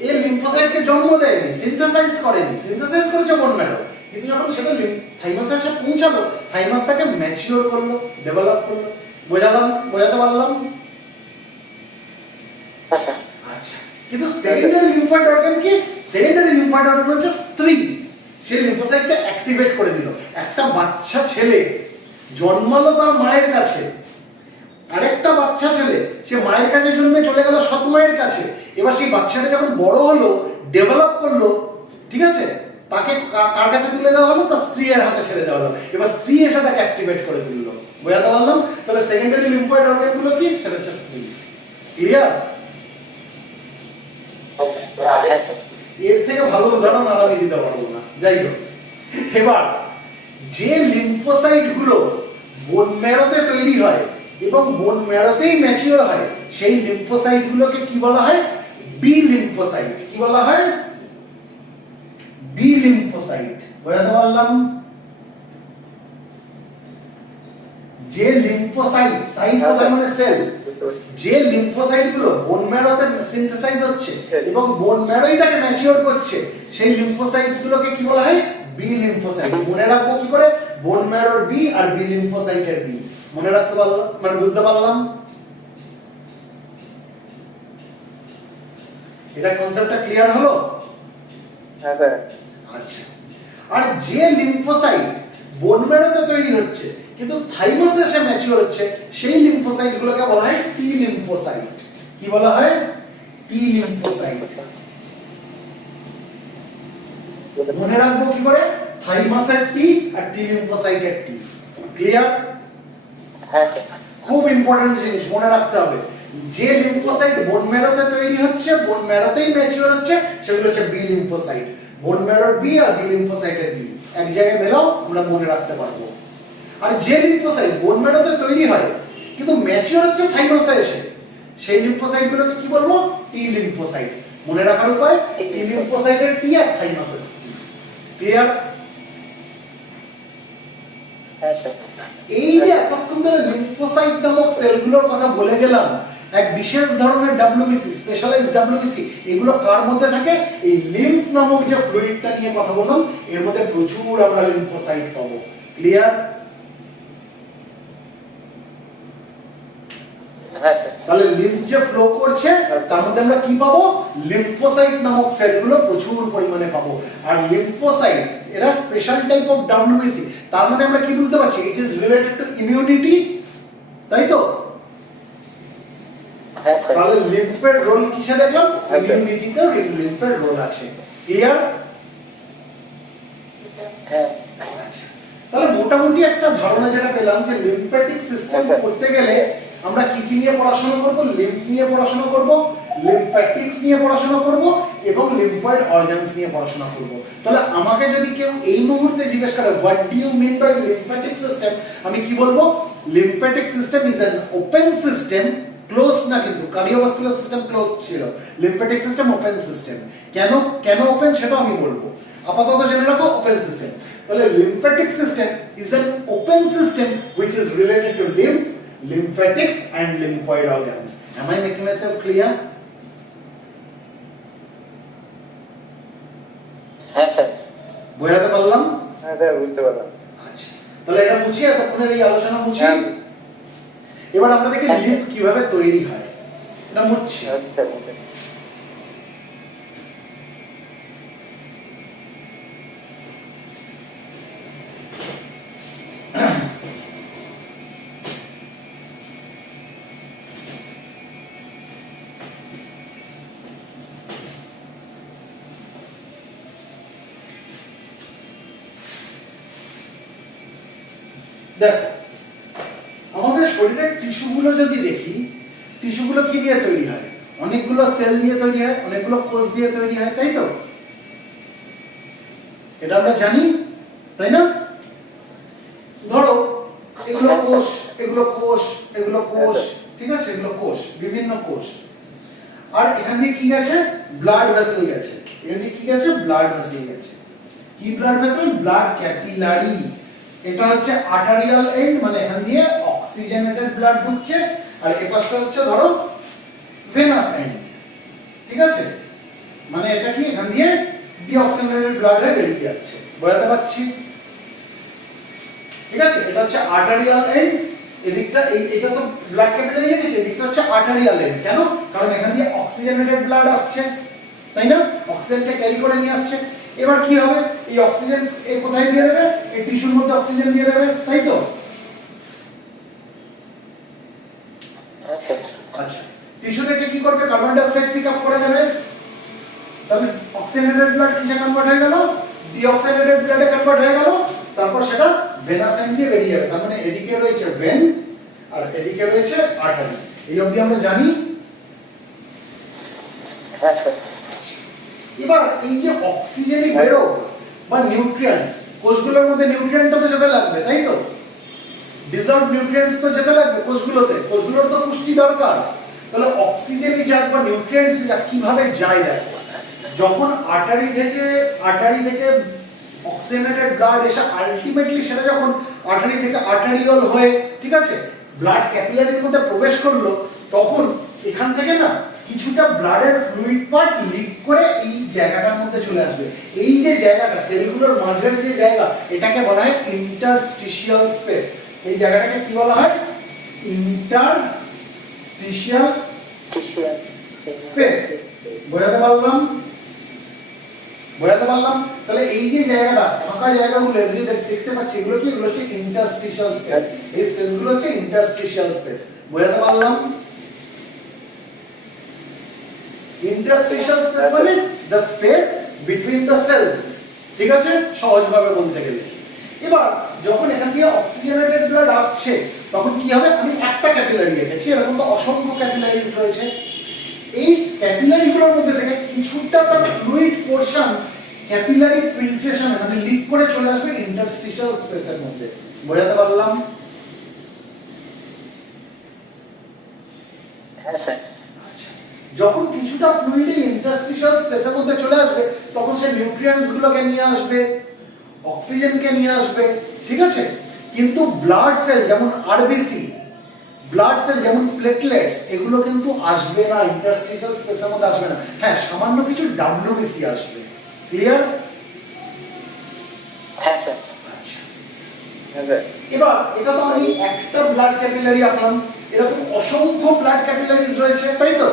এই লিম্ফোসাইটকে জন্ম দেয়নি, সিনথেসাইজ করেনি, সিনথেসাইজ করেছে বোন ম্যারো, কিন্তু যখন সেটা থাইমাসে এসে পৌঁছালো, থাইমাস তাকে ম্যাচিওর করলো, ডেভেলপ করলো। বোঝাতে পারলাম? আচ্ছা। আচ্ছা, কিন্তু সেকেন্ডারি লিম্ফয়েড অর্গান কি? সেকেন্ডারি লিম্ফয়েড অর্গান হচ্ছে স্ত্রী, সে লিম্ফোসাইটকে অ্যাক্টিভেট করে দিল। একটা বাচ্চা ছেলে জন্মালো তার মায়ের কাছে, আরেকটা বাচ্চা ছেলে সে মায়ের কাছে জন্মে চলে গেল সৎ মায়ের কাছে। এবার সেই বাচ্চাটা যখন বড় হলো, ডেভেলপ করলো, ঠিক আছে, তাকে কার কাছে তুলে দেওয়া হলো? তার স্ত্রীর হাতে ছেড়ে দেওয়া হলো। এবার স্ত্রী এসে তাকে অ্যাক্টিভেট করে দিল। বোঝাতে পারলাম? তাহলে সেকেন্ডারি লিম্ফয়েড অর্গান গুলো কি? সেটা হচ্ছে স্ত্রী। ক্লিয়ার? হ্যাঁ স্যার। এর থেকে ভালো উদাহরণ আর আমি দিতে পারবো না। যাই হোক, এবার যে লিম্ফোসাইট গুলো বোন ম্যারোতে তৈরি হয় এবং বোন ম্যারোতেই ম্যাচিওর হয়, সেই লিম্ফোসাইট গুলোকে কি বলা হয়? B lymphocyte. কি বলা হয়? B lymphocyte. বোঝাতে পারলাম? যে লিম্ফোসাইট, সাইট কথা মানে সেল, যে লিম্ফোসাইট গুলো বোন ম্যারোতে সিনথেসাইজ হচ্ছে এবং বোন ম্যারোই তাকে ম্যাচিওর করছে, সেই লিম্ফোসাইট গুলোকে কি বলা হয়? B lymphocyte. মনে রাখবো কি করে? বোন ম্যারোর বি আর বি লিম্ফোসাইটের বি। মনে রাখতে পারলাম? মানে বুঝতে পারলাম? এটা কনসেপ্টটা ক্লিয়ার হলো? হ্যাঁ স্যার। আচ্ছা, আর যে লিম্ফোসাইট বোন ম্যারোতে তৈরি হচ্ছে কিন্তু থাইমাসে এসে ম্যাচিওর হচ্ছে, সেই লিম্ফোসাইট গুলোকে বলা হয় টি লিম্ফোসাইট। কি বলা হয়? টি লিম্ফোসাইট। মনে রাখবো কি করে? থাইমাসের টি আর টি লিম্ফোসাইটের টি। ক্লিয়ার? হ্যাঁ স্যার। খুব ইম্পর্টেন্ট জিনিস মনে রাখতে হবে, যে লিম্ফোসাইট বোন ম্যারোতে তৈরি হচ্ছে, বোন ম্যারোতেই ম্যাচিওর হচ্ছে, সেগুলো হচ্ছে বি লিম্ফোসাইট। বোন ম্যারোর বি আর বি লিম্ফোসাইটের বি এক জায়গায় মেলাও, আমরা মনে রাখতে পারবো। আর যে লিম্ফোসাইট বোন ম্যারোতে তৈরি হয় কিন্তু ম্যাচিওর হচ্ছে থাইমাসে এসে, সেই লিম্ফোসাইট গুলোকে কি বলবো? টি লিম্ফোসাইট। মনে রাখার উপায়, টি লিম্ফোসাইটের টি আর থাইমাসের টি। ক্লিয়ার? হ্যাঁ স্যার। এই যে এতক্ষণ ধরে লিম্ফোসাইট নামক সেলগুলোর কথা বলে গেলাম, এক বিশেষ ধরনের ডব্লিউবিসি, স্পেশালাইজড ডব্লিউবিসি, এগুলো কার মধ্যে থাকে? এই লিম্ফ নামক যে ফ্লুইডটা নিয়ে কথা বললাম, এর মধ্যে প্রচুর আমরা লিম্ফোসাইট পাবো। ক্লিয়ার? হ্যাঁ স্যার। তাহলে লিম্ফ যে ফ্লো করছে তার মধ্যে আমরা কি পাবো? লিম্ফোসাইট নামক সেলগুলো প্রচুর পরিমাণে পাবো। আর লিম্ফোসাইট এরা স্পেশাল টাইপ অফ ডব্লিউবিসি, তার মানে আমরা কি বুঝতে পারছি? It is related to immunity, তাই তো? হ্যাঁ স্যার। তাহলে লিম্ফের রোল কিসে দেখলাম? হ্যাঁ, স্যার। ইমিউনিটিতেও লিম্ফের রোল আছে। ক্লিয়ার? হ্যাঁ। তাহলে মোটামুটি একটা ধারণা যেটা পেলাম যে লিম্ফ্যাটিক সিস্টেম হ্যাঁ, স্যার। করতে গেলে আমরা কি কি নিয়ে পড়াশোনা করব? লিম্ফ নিয়ে পড়াশোনা করব, লিম্ফ্যাটিক্স নিয়ে পড়াশোনা করব এবং লিম্ফয়েড অর্গানস নিয়ে পড়াশোনা করব। তাহলে আমাকে যদি কেউ এই মুহূর্তে জিজ্ঞেস করে what do you mean by lymphatic system, আমি কি বলবো? Lymphatic system is an open system, close না, কিন্তু কার্ডিওভাস্কুলার সিস্টেম ক্লোজ ছিল, লিম্ফ্যাটিক সিস্টেম ওপেন সিস্টেম। কেন কেন ওপেন সেটা আমি বলবো, আপাতত জেনে রাখো ওপেন সিস্টেম। তাহলে lymphatic system is an open system which is related to lymph, lymphatics and lymphoid organs. Am I making myself clear? হ্যাঁ স্যার। বোঝাতে পারলাম? হ্যাঁ স্যার, বুঝতে পারলাম। আচ্ছা, তাহলে এটা মুছি, এতক্ষণের এই আলোচনা মুছি। হ্যাঁ। এবার আমরা দেখি হ্যাঁ, লিম্ফ কিভাবে তৈরি হয়, এটা মুছছি। আচ্ছা। দেখো, আমাদের শরীরের টিস্যুগুলো যদি দেখি, টিস্যুগুলো কি দিয়ে তৈরি হয়? অনেকগুলো সেল দিয়ে তৈরি হয়, অনেকগুলো কোষ দিয়ে তৈরি হয়, তাই তো? এটা আমরা জানি, তাই না? ধরো এগুলো হ্যাঁ, স্যার। কোষ, এগুলো কোষ, এগুলো কোষ, হ্যাঁ, ঠিক আছে? এগুলো কোষ, বিভিন্ন কোষ। আর এখান দিয়ে কি গেছে? ব্লাড ভেসেল গেছে। এখান দিয়ে কি গেছে? ব্লাড ভেসেল গেছে। কি ব্লাড ভেসেল? Blood capillary. এটা হচ্ছে আর্টারিয়াল এন্ড, মানে এখান দিয়ে অক্সিজেনেটেড ব্লাড ঢুকছে, আর এই পাশটা হচ্ছে ধরো ভেনাস এন্ড, ঠিক আছে? মানে এটা কি এখান দিয়ে ডিঅক্সিজেনেটেড ব্লাড হয়ে বেরিয়ে যাচ্ছে। বোঝাতে পারছি? ঠিক আছে? এটা হচ্ছে আর্টারিয়াল এন্ড, এদিকটা এটা তো ব্লাড ক্যাপিলারি হয়ে গেছে, এদিকটা হচ্ছে আর্টারিয়াল এন্ড। কেন? কারণ এখান দিয়ে অক্সিজেনেটেড ব্লাড আসছে, তাই না? অক্সিজেনকে ক্যারি করে নিয়ে আসছে। এবার কি হবে? এই অক্সিজেন এই কোথায় দিয়ে দেবে? এই টিস্যুর মধ্যে অক্সিজেন দিয়ে দেবে, তাই তো? হ্যাঁ স্যার। আচ্ছা, টিস্যু থেকে কি করবে? Carbon die oxide pick up করে নেবে। তাহলে অক্সিজেনেটেড ব্লাড কিসে কনভার্ট হয়ে গেল? ডিঅক্সিজেনেটেড ব্লাডে কনভার্ট হয়ে গেল। তারপর সেটা ভেনাস এন্ড দিয়ে বেরিয়ে যাবে। তার মানে এদিকে রয়েছে ভেন আর এদিকে রয়েছে আর্টারি। এই অবধি আমরা জানি। হ্যাঁ স্যার। এবার এই যে অক্সিজেনই বেরো বা নিউট্রিয়েন্টস, কোষগুলোর মধ্যে নিউট্রিয়েন্টও তো যেতে লাগবে, তাই তো? ডিজলভ নিউট্রিয়েন্টস তো যেতে লাগবে কোষগুলোতে, কোষগুলোর তো পুষ্টি দরকার। তাহলে অক্সিজেনই যাক বা নিউট্রিয়েন্টস যাক, কিভাবে যায় দেখো। যখন আর্টারি থেকে অক্সিজেনেটেড ব্লাড এসে আলটিমেটলি সেটা যখন আর্টারি থেকে আর্টারিওল হয়ে, ঠিক আছে, ব্লাড ক্যাপিলারির মধ্যে প্রবেশ করলো, তখন এখান থেকে না কিছুটা ব্লাডের ফ্লুইড পার্ট লিক করে এই জায়গাটার মধ্যে চলে আসবে। এই যে জায়গাটা, সেলগুলোর মাঝের যে জায়গা, এটাকে বলা হয় ইন্টারস্টিশিয়াল স্পেস। এই জায়গাটাকে কি বলা হয়? Interstitial space. বোঝাতে পারলাম? বোঝাতে পারলাম? তাহলে এই যে জায়গাটা ফাঁকা জায়গাগুলো এগুলো দেখতে পাচ্ছি, এগুলো কি? এগুলো হচ্ছে ইন্টারস্টিশিয়াল স্পেস। এই স্পেসগুলো হচ্ছে ইন্টারস্টিশিয়াল স্পেস। বোঝাতে পারলাম? ইন্টারস্টিশিয়াল স্পেস মানে the space between the cells. ঠিক আছে, সহজভাবে বলতে গেলে। এবার যখন এখান থেকে অক্সিজেনেটেড ব্লাড আসছে তখন কি হবে? আমি একটা ক্যাপিলারি এঁকেছি, এরকম তো অসংখ্য ক্যাপিলারিজ রয়েছে। এই ক্যাপিলারিগুলোর মধ্যে থেকে কিছুটা তার ফ্লুইড পোরশন ক্যাপিলারি ফিল্ট্রেশন মানে লিক করে চলে আসবে ইন্টারস্টিশিয়াল স্পেসের মধ্যে। বোঝাতে পারলাম? হ্যাঁ স্যার। যখন কিছুটা ফ্লুইড ইন্টারস্টিশিয়াল স্পেসের মধ্যে চলে আসবে তখন সে নিউট্রিয়েন্টস গুলোকে নিয়ে আসবে, অক্সিজেনকে নিয়ে আসবে। ঠিক আছে, কিন্তু ব্লাড সেল যেমন আরবিসি, ব্লাড সেল যেমন প্লেটলেটস, এগুলো কিন্তু আসবে না ইন্টারস্টিশিয়াল স্পেসের মধ্যে, আসবে না। হ্যাঁ, সামান্য কিছু ডাব্লিউবিসি আসবে। ক্লিয়ার? হ্যাঁ স্যার। হ্যাঁ স্যার। এবার এটা তো আমি একটা ব্লাড ক্যাপিলারি আঁকলাম, এরকম অসংখ্য ব্লাড ক্যাপিলারিজ রয়েছে, তাই তো?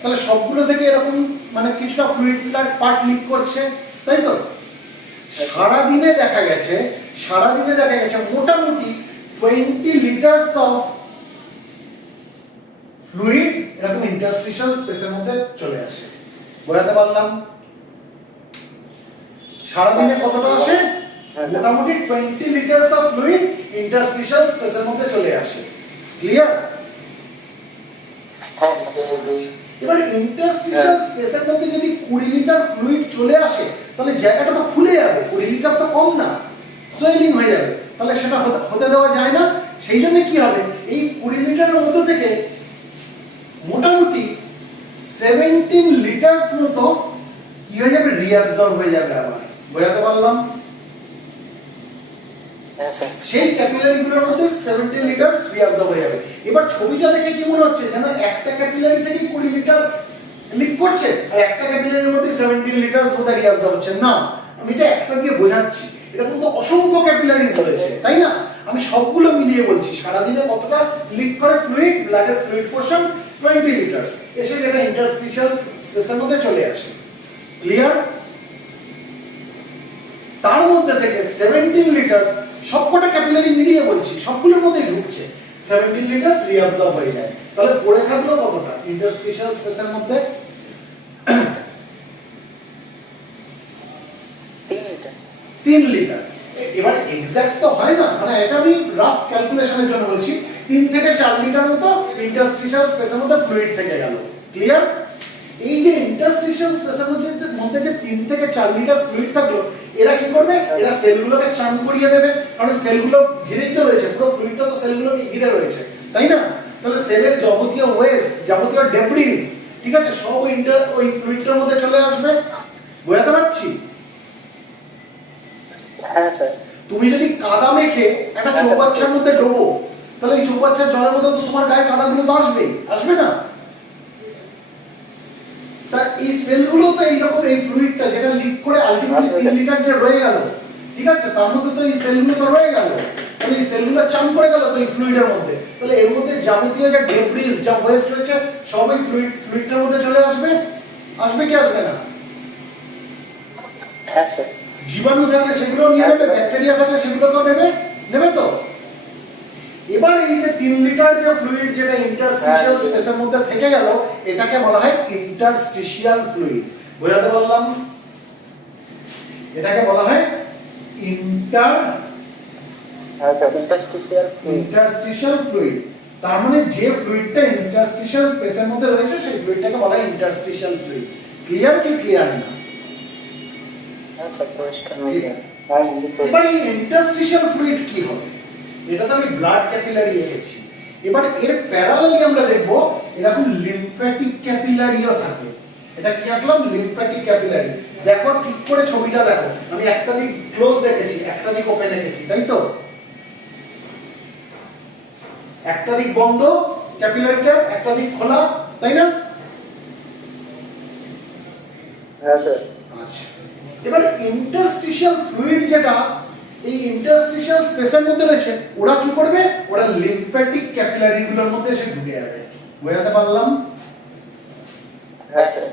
তাহলে সবগুলো থেকে এরকম মানে কিছুটা ফ্লুইড পার্ট লিক করছে, তাই তো? সারাদিনে দেখা গেছে মোটামুটি 20 লিটারস অফ ফ্লুইড এরকম ইন্টারস্টিশিয়াল স্পেসের মধ্যে চলে আসে। বোঝাতে পারলাম? সারাদিনে কতটা আসে? মোটামুটি 20 লিটারস অফ ফ্লুইড ইন্টারস্টিশিয়াল স্পেসের মধ্যে চলে আসে। ক্লিয়ার? হ্যাঁ স্যার। এবার ইন্টারস্টিশিয়াল স্পেসের মধ্যে যদি 20 লিটার ফ্লুইড চলে আসে তাহলে জায়গাটা তো ফুলে যাবে। 20 লিটার তো কম না, সোয়েলিং হয়ে যাবে। তাহলে সেটা হতে দেওয়া যায় না। সেই জন্য কি হবে? এই 20 লিটারের মধ্যে থেকে মোটামুটি 17 লিটারস মতো কি হয়ে যাবে? রিঅ্যাবজর্ব হয়ে যাবে আবার। বোঝাতে পারলাম? হ্যাঁ স্যার। সেই ক্যাপিলারিগুলোর মধ্যে 17 লিটার রিঅ্যাবজর্ব হয়ে যাবে। এবার ছবিটা দেখে কি মনে হচ্ছে যেন একটা ক্যাপিলারি থেকেই 20 লিটার লিক করছে আর একটা ক্যাপিলারির মধ্যে 17 লিটার মতো রিঅ্যাবজর্ব হচ্ছে? না, আমি এটা একটা দিয়ে বোঝাচ্ছি। এটা কিন্তু অসংখ্য ক্যাপিলারিজ রয়েছে, তাই না? আমি সবগুলো মিলিয়ে বলছি সারাদিনে কতটা লিক করে ফ্লুইড, ব্লাডের ফ্লুইড পোরশন 20 লিটার এসে যেটা ইন্টারস্টিশিয়াল স্পেসের মধ্যে চলে আসে। ক্লিয়ার? তার মধ্যে থেকে 17 লিটার সবকটা ক্যাপিলারি মিলিয়ে বলছি, সবগুলোর মধ্যেই ঢুকছে। 17 লিটার রিঅ্যাবজর্ব হয়ে যায়। তাহলে পড়ে থাকলো কতটা ইন্টারস্টিশিয়াল স্পেসের মধ্যে? 3 লিটার। এবার এক্সাক্ট তো হয় না, মানে এটা আমি রাফ ক্যালকুলেশনের জন্য বলছি। 3 থেকে 4 লিটার মতো ইন্টারস্টিশিয়াল স্পেসের মধ্যে ফ্লুইড থেকে গেল। ক্লিয়ার? এই যে ইন্টারস্টিশিয়াল স্পেসের মধ্যে যে 3 থেকে 4 লিটার ফ্লুইড থাকলো, এরা কি করবে? এরা সেলগুলোকে চান করিয়ে দেবে, কারণ সেলগুলো ঘিরেই তো রয়েছে, পুরো ফ্লুইডটা তো সেলগুলোকে ঘিরে রয়েছে, তাই না? তাহলে সেলের যাবতীয় ওয়েস্ট, যাবতীয় ডেব্রিজ, ঠিক আছে, সব ওই ফ্লুইডটার মধ্যে চলে আসবে। বোঝাতে পারছি? হ্যাঁ স্যার। তুমি যদি কাদা মেখে একটা চৌবাচ্চার মধ্যে ডোবো, তাহলে এই চৌবাচ্চার জলের মধ্যে তো তোমার গায়ে কাদাগুলো তো আসবেই, আসবে না? তা এই সেলগুলো তো এইরকম, এই ফ্লুইডটা যেটা লিক করে আলটিমেটলি 3 লিটার যে রয়ে গেল, ঠিক আছে, তার মধ্যে তো এই সেলগুলো তো রয়ে গেল। তাহলে এই সেলগুলো চান করে গেল তো এই ফ্লুইডের মধ্যে। তাহলে এর মধ্যে যাবতীয় যে ডেব্রিজ, যা ওয়েস্ট রয়েছে সবই ফ্লুইডটার মধ্যে চলে আসবে। আসবে কি আসবে না? হ্যাঁ স্যার। জীবাণু থাকলে সেগুলো নিয়ে নেবে, ব্যাকটেরিয়া থাকলে সেগুলোকেও নেবে তো। এবার এই যে 3 লিটার যে ফ্লুইড যেটা ইন্টারস্টিশিয়াল স্পেসের মধ্যে থেকে গেল, এটাকে বলা হয় ইন্টারস্টিশিয়াল ফ্লুইড। বোঝাতে পারলাম? এটাকে বলা হয় ইন্টারস্টিশিয়াল ফ্লুইড। তার মানে যে ফ্লুইডটা ইন্টারস্টিশিয়াল স্পেসের মধ্যে রয়েছে সেই ফ্লুইডটাকে বলা হয় ইন্টারস্টিশিয়াল ফ্লুইড। ক্লিয়ার কি ক্লিয়ার না? হ্যাঁ স্যার, পরিষ্কার। এবার এই ইন্টারস্টিশিয়াল ফ্লুইড কি হবে? এটা তো আমি ব্লাড ক্যাপিলারি এঁকেছি। এবার এর প্যারালালি আমরা দেখব এরকম লিম্ফ্যাটিক ক্যাপিলারিও থাকে। এটা কি আঁকলাম? Lymphatic capillary. দেখো ঠিক করে ছবিটা দেখো, আমি একটা দিক ক্লোজ রেখেছি, একটা দিক ওপেন রেখেছি, তাই তো? একটা দিক বন্ধ ক্যাপিলারিটার, একটা দিক খোলা, তাই না? হ্যাঁ স্যার। আচ্ছা, এবার ইন্টারস্টিশিয়াল ফ্লুইড যেটা এই ইন্টারস্টিশিয়াল স্পেসের মধ্যে রয়েছে, ওরা কি করবে? ওরা লিম্ফ্যাটিক ক্যাপিলারিগুলোর মধ্যে এসে ঢুকে যাবে। বোঝাতে পারলাম? হ্যাঁ স্যার।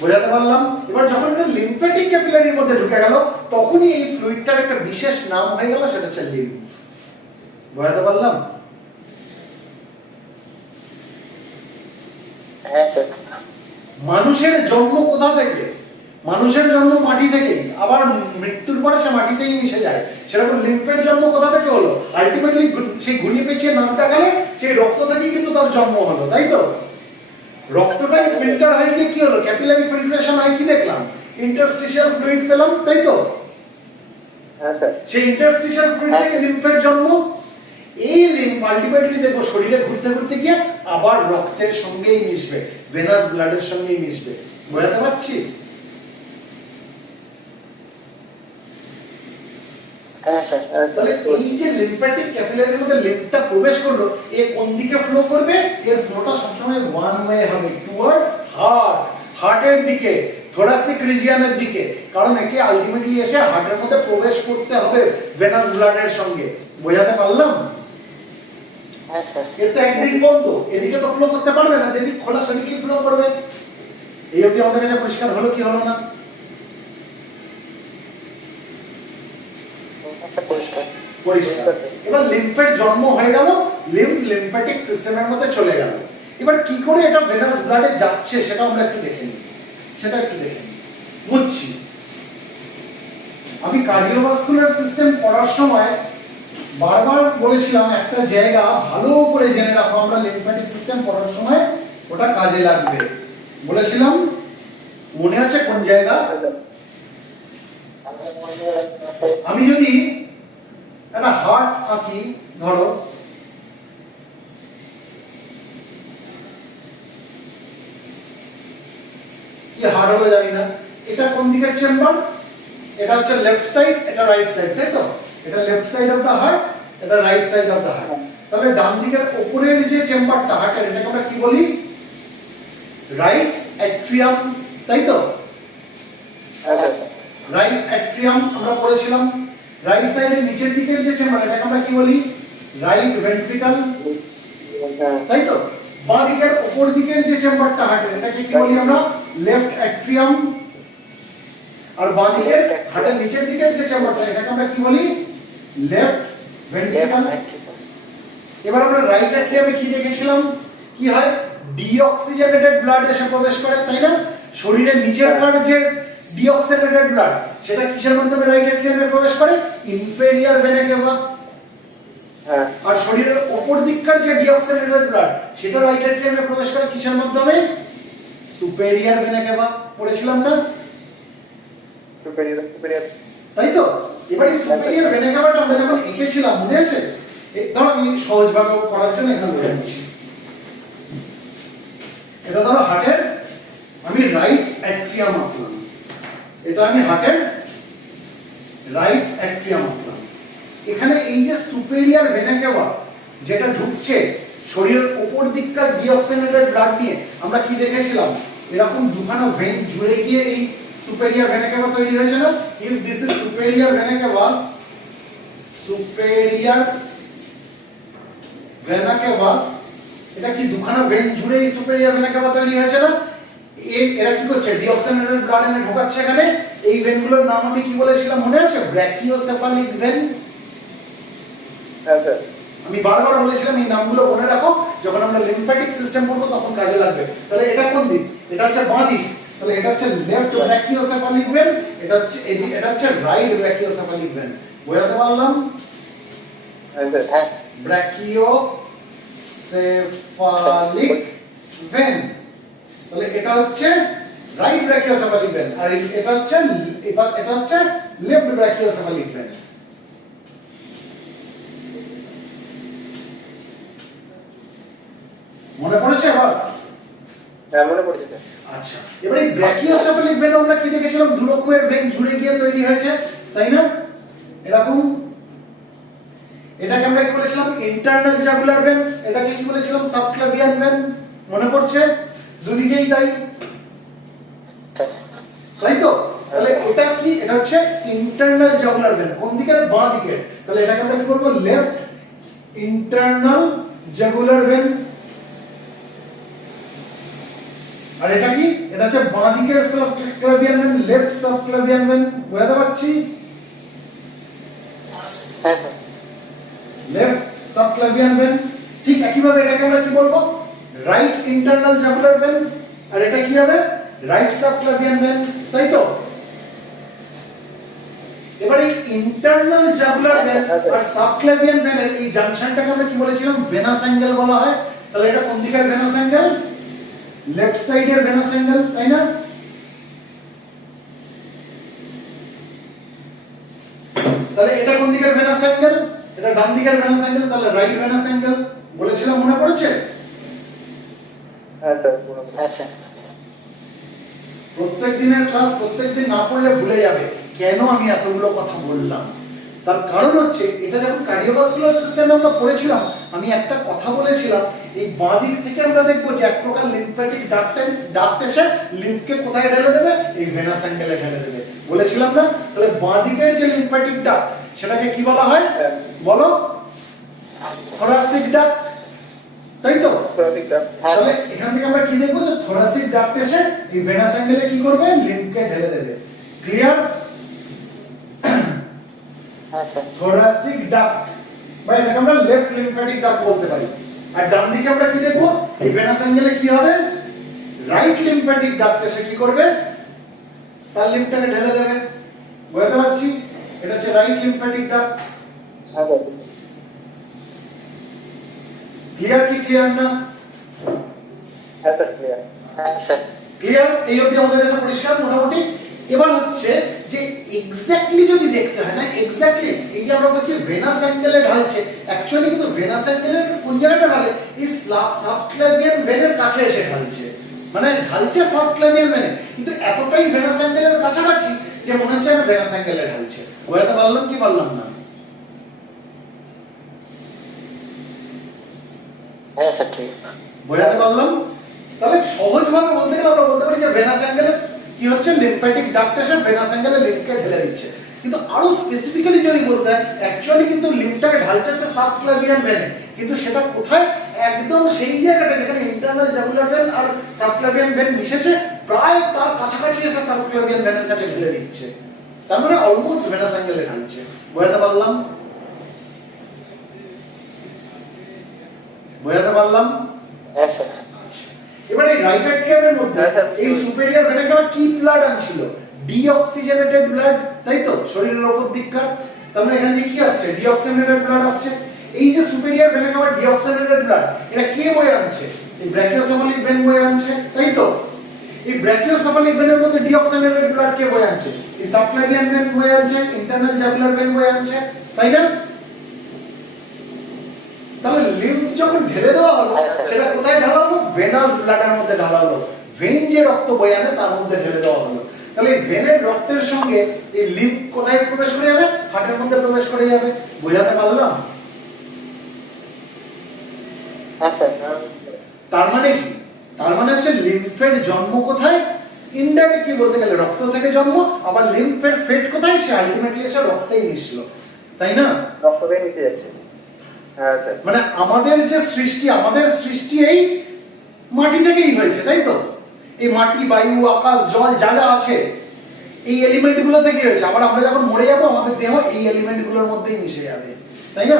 বোঝাতে পারলাম? এবার যখন এটা লিম্ফ্যাটিক ক্যাপিলারির মধ্যে ঢুকে গেল তখনই এই ফ্লুইডটার একটা বিশেষ নাম হয়ে গেল, সেটা হচ্ছে লিম্ফ। বোঝাতে পারলাম? হ্যাঁ স্যার। মানুষের জন্ম কোথা থেকে? মানুষের জন্ম মাটি থেকেই, আবার মৃত্যুর পরে সে মাটিতেই মিশে যায়। সেরকম লিম্ফের জন্ম কোথা থেকে হলো? আলটিমেটলি সেই ঘুরিয়ে পেঁচিয়ে নামটা গেলে সেই রক্ত থেকেই কিন্তু তার জন্ম হলো, তাই তো? রক্তটাই ফিল্টার হয়ে গিয়ে কি হলো? ক্যাপিলারি ফিল্ট্রেশন হয়, কি দেখলাম? ইন্টারস্টিশিয়াল ফ্লুইড পেলাম, তাই তো? হ্যাঁ স্যার। সেই ইন্টারস্টিশিয়াল ফ্লুইড থেকে লিম্ফের জন্ম। এই লিম্ফ আলটিমেটলি দেখো শরীরে ঘুরতে ঘুরতে গিয়ে আবার রক্তের সঙ্গেই মিশবে, ভেনাস ব্লাডের সঙ্গেই মিশবে। বোঝাতে পারছি? হ্যাঁ স্যার। তাহলে এই যে লিম্ফ্যাটিক ক্যাপিলারির মধ্যে লিম্ফটা প্রবেশ করলো, এ কোন দিকে ফ্লো করবে? এর ফ্লোটা সবসময় ওয়ান ওয়ে হবে, টুয়ার্ডস হার্ট, হার্টের দিকে, থোরাসিক রিজিয়নের দিকে। কারণ একে আলটিমেটলি এসে হার্টের মধ্যে প্রবেশ করতে হবে ভেনাস ব্লাডের সঙ্গে। বোঝাতে পারলাম? হ্যাঁ স্যার। এর তো একদিক বন্ধ, এদিকে তো ফ্লো করতে পারবে না, যেদিক খোলা সেদিকেই ফ্লো করবে। এই অবধি আমাদের কাছে পরিষ্কার হলো কি হলো না? পরিষ্কার। এবার লিম্ফের জন্ম হয়ে গেল, লিম্ফ লিম্ফ্যাটিক সিস্টেমের মধ্যে চলে গেল। এবার কি করে এটা ভেনাস ব্লাডে যাচ্ছে সেটা আমরা একটু দেখে নিই, বুঝছি। আমি কার্ডিওভাস্কুলার সিস্টেম পড়ার সময় বারবার বলেছিলাম একটা জায়গা ভালো করে জেনে রাখো, আমরা লিম্ফ্যাটিক সিস্টেম পড়ার সময় ওটা কাজে লাগবে বলেছিলাম। মনে আছে কোন জায়গা? আমি যদি একটা হার্ট আঁকি, ধরো কি হার্ট হলো জানি না, এটা কোন দিকের চেম্বার? এটা হচ্ছে লেফট সাইড, এটা রাইট সাইড, তাই তো? এটা left side of the heart, এটা right side of the heart. তাহলে ডান দিকের উপরের যে চেম্বারটা হার্টের, এটাকে আমরা কি বলি? রাইট অ্যাট্রিয়াম, তাই তো? রাইট অ্যাট্রিয়াম আমরা পড়েছিলাম। রাইট সাইডের নিচের দিকের যে চেম্বার, এটাকে আমরা কি বলি? রাইট ভেন্ট্রিকল, তাই তো? বাঁ দিকের উপর দিকের যে চেম্বারটা হার্টের, এটাকে কি বলি আমরা? Left atrium. আর বাঁ দিকের হার্টের নিচের দিকের যে চেম্বারটা, এটাকে আমরা কি বলি? Left ventricle. এবার আমরা রাইট অ্যাট্রিয়ামে কি দেখেছিলাম? কি হয়? ডিঅক্সিজেনেটেড ব্লাড এসে প্রবেশ করে, তাই না? শরীরের নিচের কার যে ডিঅক্সিজেনেটেড ব্লাড, সেটা কিসের মাধ্যমে রাইট অ্যাট্রিয়ামে প্রবেশ করে? Inferior vena কেভা। আর শরীরের উপর দিককার যে ডিঅক্সিজেনেটেড ব্লাড, সেটা রাইট অ্যাট্রিয়ামে প্রবেশ করে কিসের মাধ্যমে? Superior vena cava. পড়েছিলাম না? সুপেরিয়র। তাই তো? এবার এই সুপেরিয়র ভেনা কেভাটা আমরা যখন এঁকেছিলাম, মনে আছে? ধরো আমি সহজভাবে করার জন্য এখানে লিখে দিচ্ছি। এটা ধরো হার্টের আমি রাইট অ্যাট্রিয়াম আঁকলাম, এটা আমি হার্টের রাইট অ্যাট্রিয়াম আঁকলাম। এখানে এই যে সুপেরিয়র ভেনা কেভা যেটা ঢুকছে শরীরের উপর দিককার ডিঅক্সিজেনেটেড ব্লাড নিয়ে, আমরা কি দেখেছিলাম? এরকম দুখানা ভেন জুড়ে গিয়ে এই সুপেরিয়র ভেনা কেভা তৈরি হয়েছে না? If this is superior vena cava, superior vena cava, এটা কি দুখানা ভেন জুড়ে এই সুপেরিয়র ভেনা কেভা তৈরি হয়েছে না? এরা কি করছে? ডিঅক্সিজেনেটেড ব্লাড এনে ঢোকাচ্ছে এখানে। এই ভেনগুলোর নাম আমি কি বলেছিলাম মনে আছে? Brachiocephalic vein. হ্যাঁ স্যার। আমি বারবার বলেছিলাম এই নামগুলো মনে রাখো, যখন আমরা লিম্ফ্যাটিক সিস্টেম পড়বো তখন কাজে লাগবে। তাহলে এটা কোন দিক? এটা হচ্ছে বাঁ দিক, তাহলে এটা হচ্ছে লেফট ব্র্যাকিওসেফালিক ভেন, এটা হচ্ছে এদিক, এটা হচ্ছে রাইট ব্র্যাকিওসেফালিক ভেন। বোঝাতে পারলাম? হ্যাঁ স্যার। ব্র্যাকিওসেফালিক ভেন, তাহলে এটা হচ্ছে রাইট ব্র্যাকিওসেফালিক ভেন, আর এটা হচ্ছে লেফট ব্র্যাকিওসেফালিক ভেন। মনে পড়েছে এবার? হ্যাঁ মনে পড়ছে স্যার। আচ্ছা, এবার এই ব্র্যাকিওসেফালিক ভেন আমরা কি দেখেছিলাম? দু রকমের ভেন জুড়ে গিয়ে তৈরি হয়েছে, তাই না? এরকম, এটাকে আমরা কি বলেছিলাম? ইন্টারনাল জাগুলার ভেন, এটাকে কি বলেছিলাম? Subclavian vein. মনে পড়ছে? দুদিকেই তাই, তাই তো? তাহলে এটা কি? এটা হচ্ছে ইন্টারনাল জাগুলার ভেন। কোন দিকে? বাঁ দিকে। তাহলে এটাকে আমরা কি বলবো? Left internal jugular vein. আর এটা কি? এটা হচ্ছে বাঁ দিকের subclavian vein, left subclavian vein. বুঝতে পারছি? হ্যাঁ স্যার। Left subclavian when. ঠিক একইভাবে এটাকে আমরা কি বলবো? Right internal jugular vein. আর এটা কি হবে? রাইট সাবক্লেভিয়ান ভেন, তাই তো? এবারে ইন্টারনাল জাগুলার ভেন আর সাবক্লেভিয়ান ভেনের এই জাংশনটাকে আমরা কি বলেছিলাম? ভেনাস অ্যাঙ্গেল বলা হয়। তাহলে এটা কোন দিকের ভেনাস অ্যাঙ্গেল? লেফট সাইডের ভেনাস অ্যাঙ্গেল, তাই না? তাহলে এটা কোন দিকের ভেনাস অ্যাঙ্গেল? এটা ডান দিকের ভেনাস অ্যাঙ্গেল, তাহলে রাইট ভেনাস অ্যাঙ্গেল বলেছিলাম, মনে পড়েছে? হ্যাঁ স্যার। হ্যাঁ স্যার। প্রত্যেক দিনের ক্লাস প্রত্যেকদিন না পড়লে ভুলে যাবে কেন আমি এতগুলো কথা বললাম। তার কারণ হচ্ছে এটা যখন কার্ডিওভাস্কুলার সিস্টেমে আমরা পড়েছিলাম, আমি একটা কথা বলেছিলাম, এই বাঁ দিক থেকে আমরা দেখবো যে এক প্রকার লিম্ফ্যাটিক ডাক্ট এসে লিম্ফকে কোথায় ঢেলে দেবে? এই ভেনাস অ্যাঙ্গেলে ঢেলে দেবে, বলেছিলাম না? তাহলে বাঁ দিকের যে লিম্ফ্যাটিক ডাক্ট সেটাকে কি বলা হয় বলো? থোরাসিক ডাক্ট, তাই তো? তাহলে এখান থেকে আমরা কি দেখবো? যে থোরাসিক ডাক্ট এসে এই ভেনাস অ্যাঙ্গেলে কি করবে? লিম্ফকে ঢেলে দেবে। ক্লিয়ার? হ্যাঁ স্যার। থোরাসিক ডাক্ট বা এটাকে আমরা লেফট লিম্ফ্যাটিক ডাক্ট বলতে পারি। আর ডান দিকে আমরা কি দেখবো? এই ভেনাস অ্যাঙ্গেলে কি হবে? রাইট লিম্ফ্যাটিক ডাক্ট এসে কি করবে? তার লিম্ফটাকে ঢেলে দেবে। বুঝতে পারছি? এটা হচ্ছে রাইট লিম্ফ্যাটিক ডাক্ট। হ্যাঁ স্যার। ক্লিয়ার কি ক্লিয়ার না? হ্যাঁ স্যার ক্লিয়ার। হ্যাঁ স্যার। ক্লিয়ার? এই অবধি আমাদের কাছে পরিষ্কার মোটামুটি। এবার হচ্ছে যে এক্স্যাক্টলি যদি দেখতে হয় না, এক্স্যাক্টলি এই যে আমরা বলছি ভেনাস অ্যাঙ্গেলে ঢালছে, অ্যাকচুয়ালি কিন্তু ভেনাস অ্যাঙ্গেলের কোন জায়গাটা ঢালে? এই সাবক্লেভিয়ান ভেনের কাছে এসে ঢালছে, মানে ঢালছে সাবক্লেভিয়ান ভেনে, কিন্তু এতটাই ভেনাস অ্যাঙ্গেলের কাছাকাছি যে মনে হচ্ছে আমি ভেনাস অ্যাঙ্গেলে ঢালছে। বোঝাতে পারলাম কি পারলাম না? হ্যাঁ স্যার ঠিক। বোঝাতে পারলাম? তাহলে সহজভাবে বলতে গেলে আমরা বলতে পারি যে ভেনাস অ্যাঙ্গেলে কি হচ্ছে? লিম্ফ্যাটিক ডাক্ট এসে ভেনাস অ্যাঙ্গেলে লিম্ফকে ঢেলে দিচ্ছে। কিন্তু আরো স্পেসিফিক্যালি যদি বলতে হয়, অ্যাকচুয়ালি কিন্তু লিম্ফটাকে ঢালছে হচ্ছে সাবক্লেভিয়ান ভেনে, কিন্তু সেটা কোথায়? একদম সেই জায়গাটা যেখানে ইন্টারনাল জাগুলার ভেন আর সাবক্লেভিয়ান ভেন মিশেছে, প্রায় তার কাছাকাছি এসে সাবক্লেভিয়ান ভেনের কাছে ঢেলে দিচ্ছে। তার মানে অলমোস্ট ভেনাস অ্যাঙ্গেলে ঢালছে। বোঝাতে পারলাম? বোঝাতে পারলাম? হ্যাঁ স্যার। এবার এই রাইট এট্রিয়ামের মধ্যে এই সুপেরিয়র ভেনাকে আবার কি ব্লাড আনছিল? ডিঅক্সিজেনেটেড ব্লাড, তাই তো? শরীরের উপর দিককার। তার মানে এখান থেকে কি আসছে? ডিঅক্সিজেনেটেড ব্লাড আসছে। এই যে সুপেরিয়র ভেনাকে আবার ডিঅক্সিজেনেটেড ব্লাড, এটা কে বয়ে আনছে? এই ব্র্যাকিওসেফালিক ভেন বয়ে আনছে, তাই তো? এই ব্র্যাকিওসেফালিক ভেনের মধ্যে ডিঅক্সিজেনেটেড ব্লাড কে বয়ে আনছে? এই সাবক্লেভিয়ান ভেন বয়ে আনছে, ইন্টারনাল জাগুলার ভেন বয়ে আনছে, তাই না? তাহলে লিম্ফ যখন ঢেলে দেওয়া হলো, সেটা কোথায় ঢালা হলো? ভেনাস ব্লাডের মধ্যে ঢালা হলো। ভেন যে রক্ত বয়ে আনে তার মধ্যে ঢেলে দেওয়া হলো। তাহলে এই ভেনের রক্তের সঙ্গে এই লিম্ফ কোথায় প্রবেশ করে যাবে? হার্টের মধ্যে প্রবেশ করে যাবে। বোঝাতে পারলাম? হ্যাঁ স্যার। তার মানে কি? তার মানে হচ্ছে লিম্ফের জন্ম কোথায়? ইনডাইরেক্টলি বলতে গেলে রক্ত থেকে জন্ম, আবার লিম্ফের ফেট কোথায়? সে আলটিমেটলি এসে রক্তেই মিশলো, তাই না? রক্তটাই মিশে যাচ্ছে। হ্যাঁ স্যার। মানে আমাদের যে সৃষ্টি, আমাদের সৃষ্টি এই মাটি থেকেই হয়েছে, তাই তো? এই মাটি, বায়ু, আকাশ, জল যা যা আছে এই এলিমেন্টগুলো থেকেই হয়েছে। আবার আমরা যখন মরে যাবো আমাদের দেহ এই এলিমেন্টগুলোর মধ্যেই মিশে যাবে, তাই না?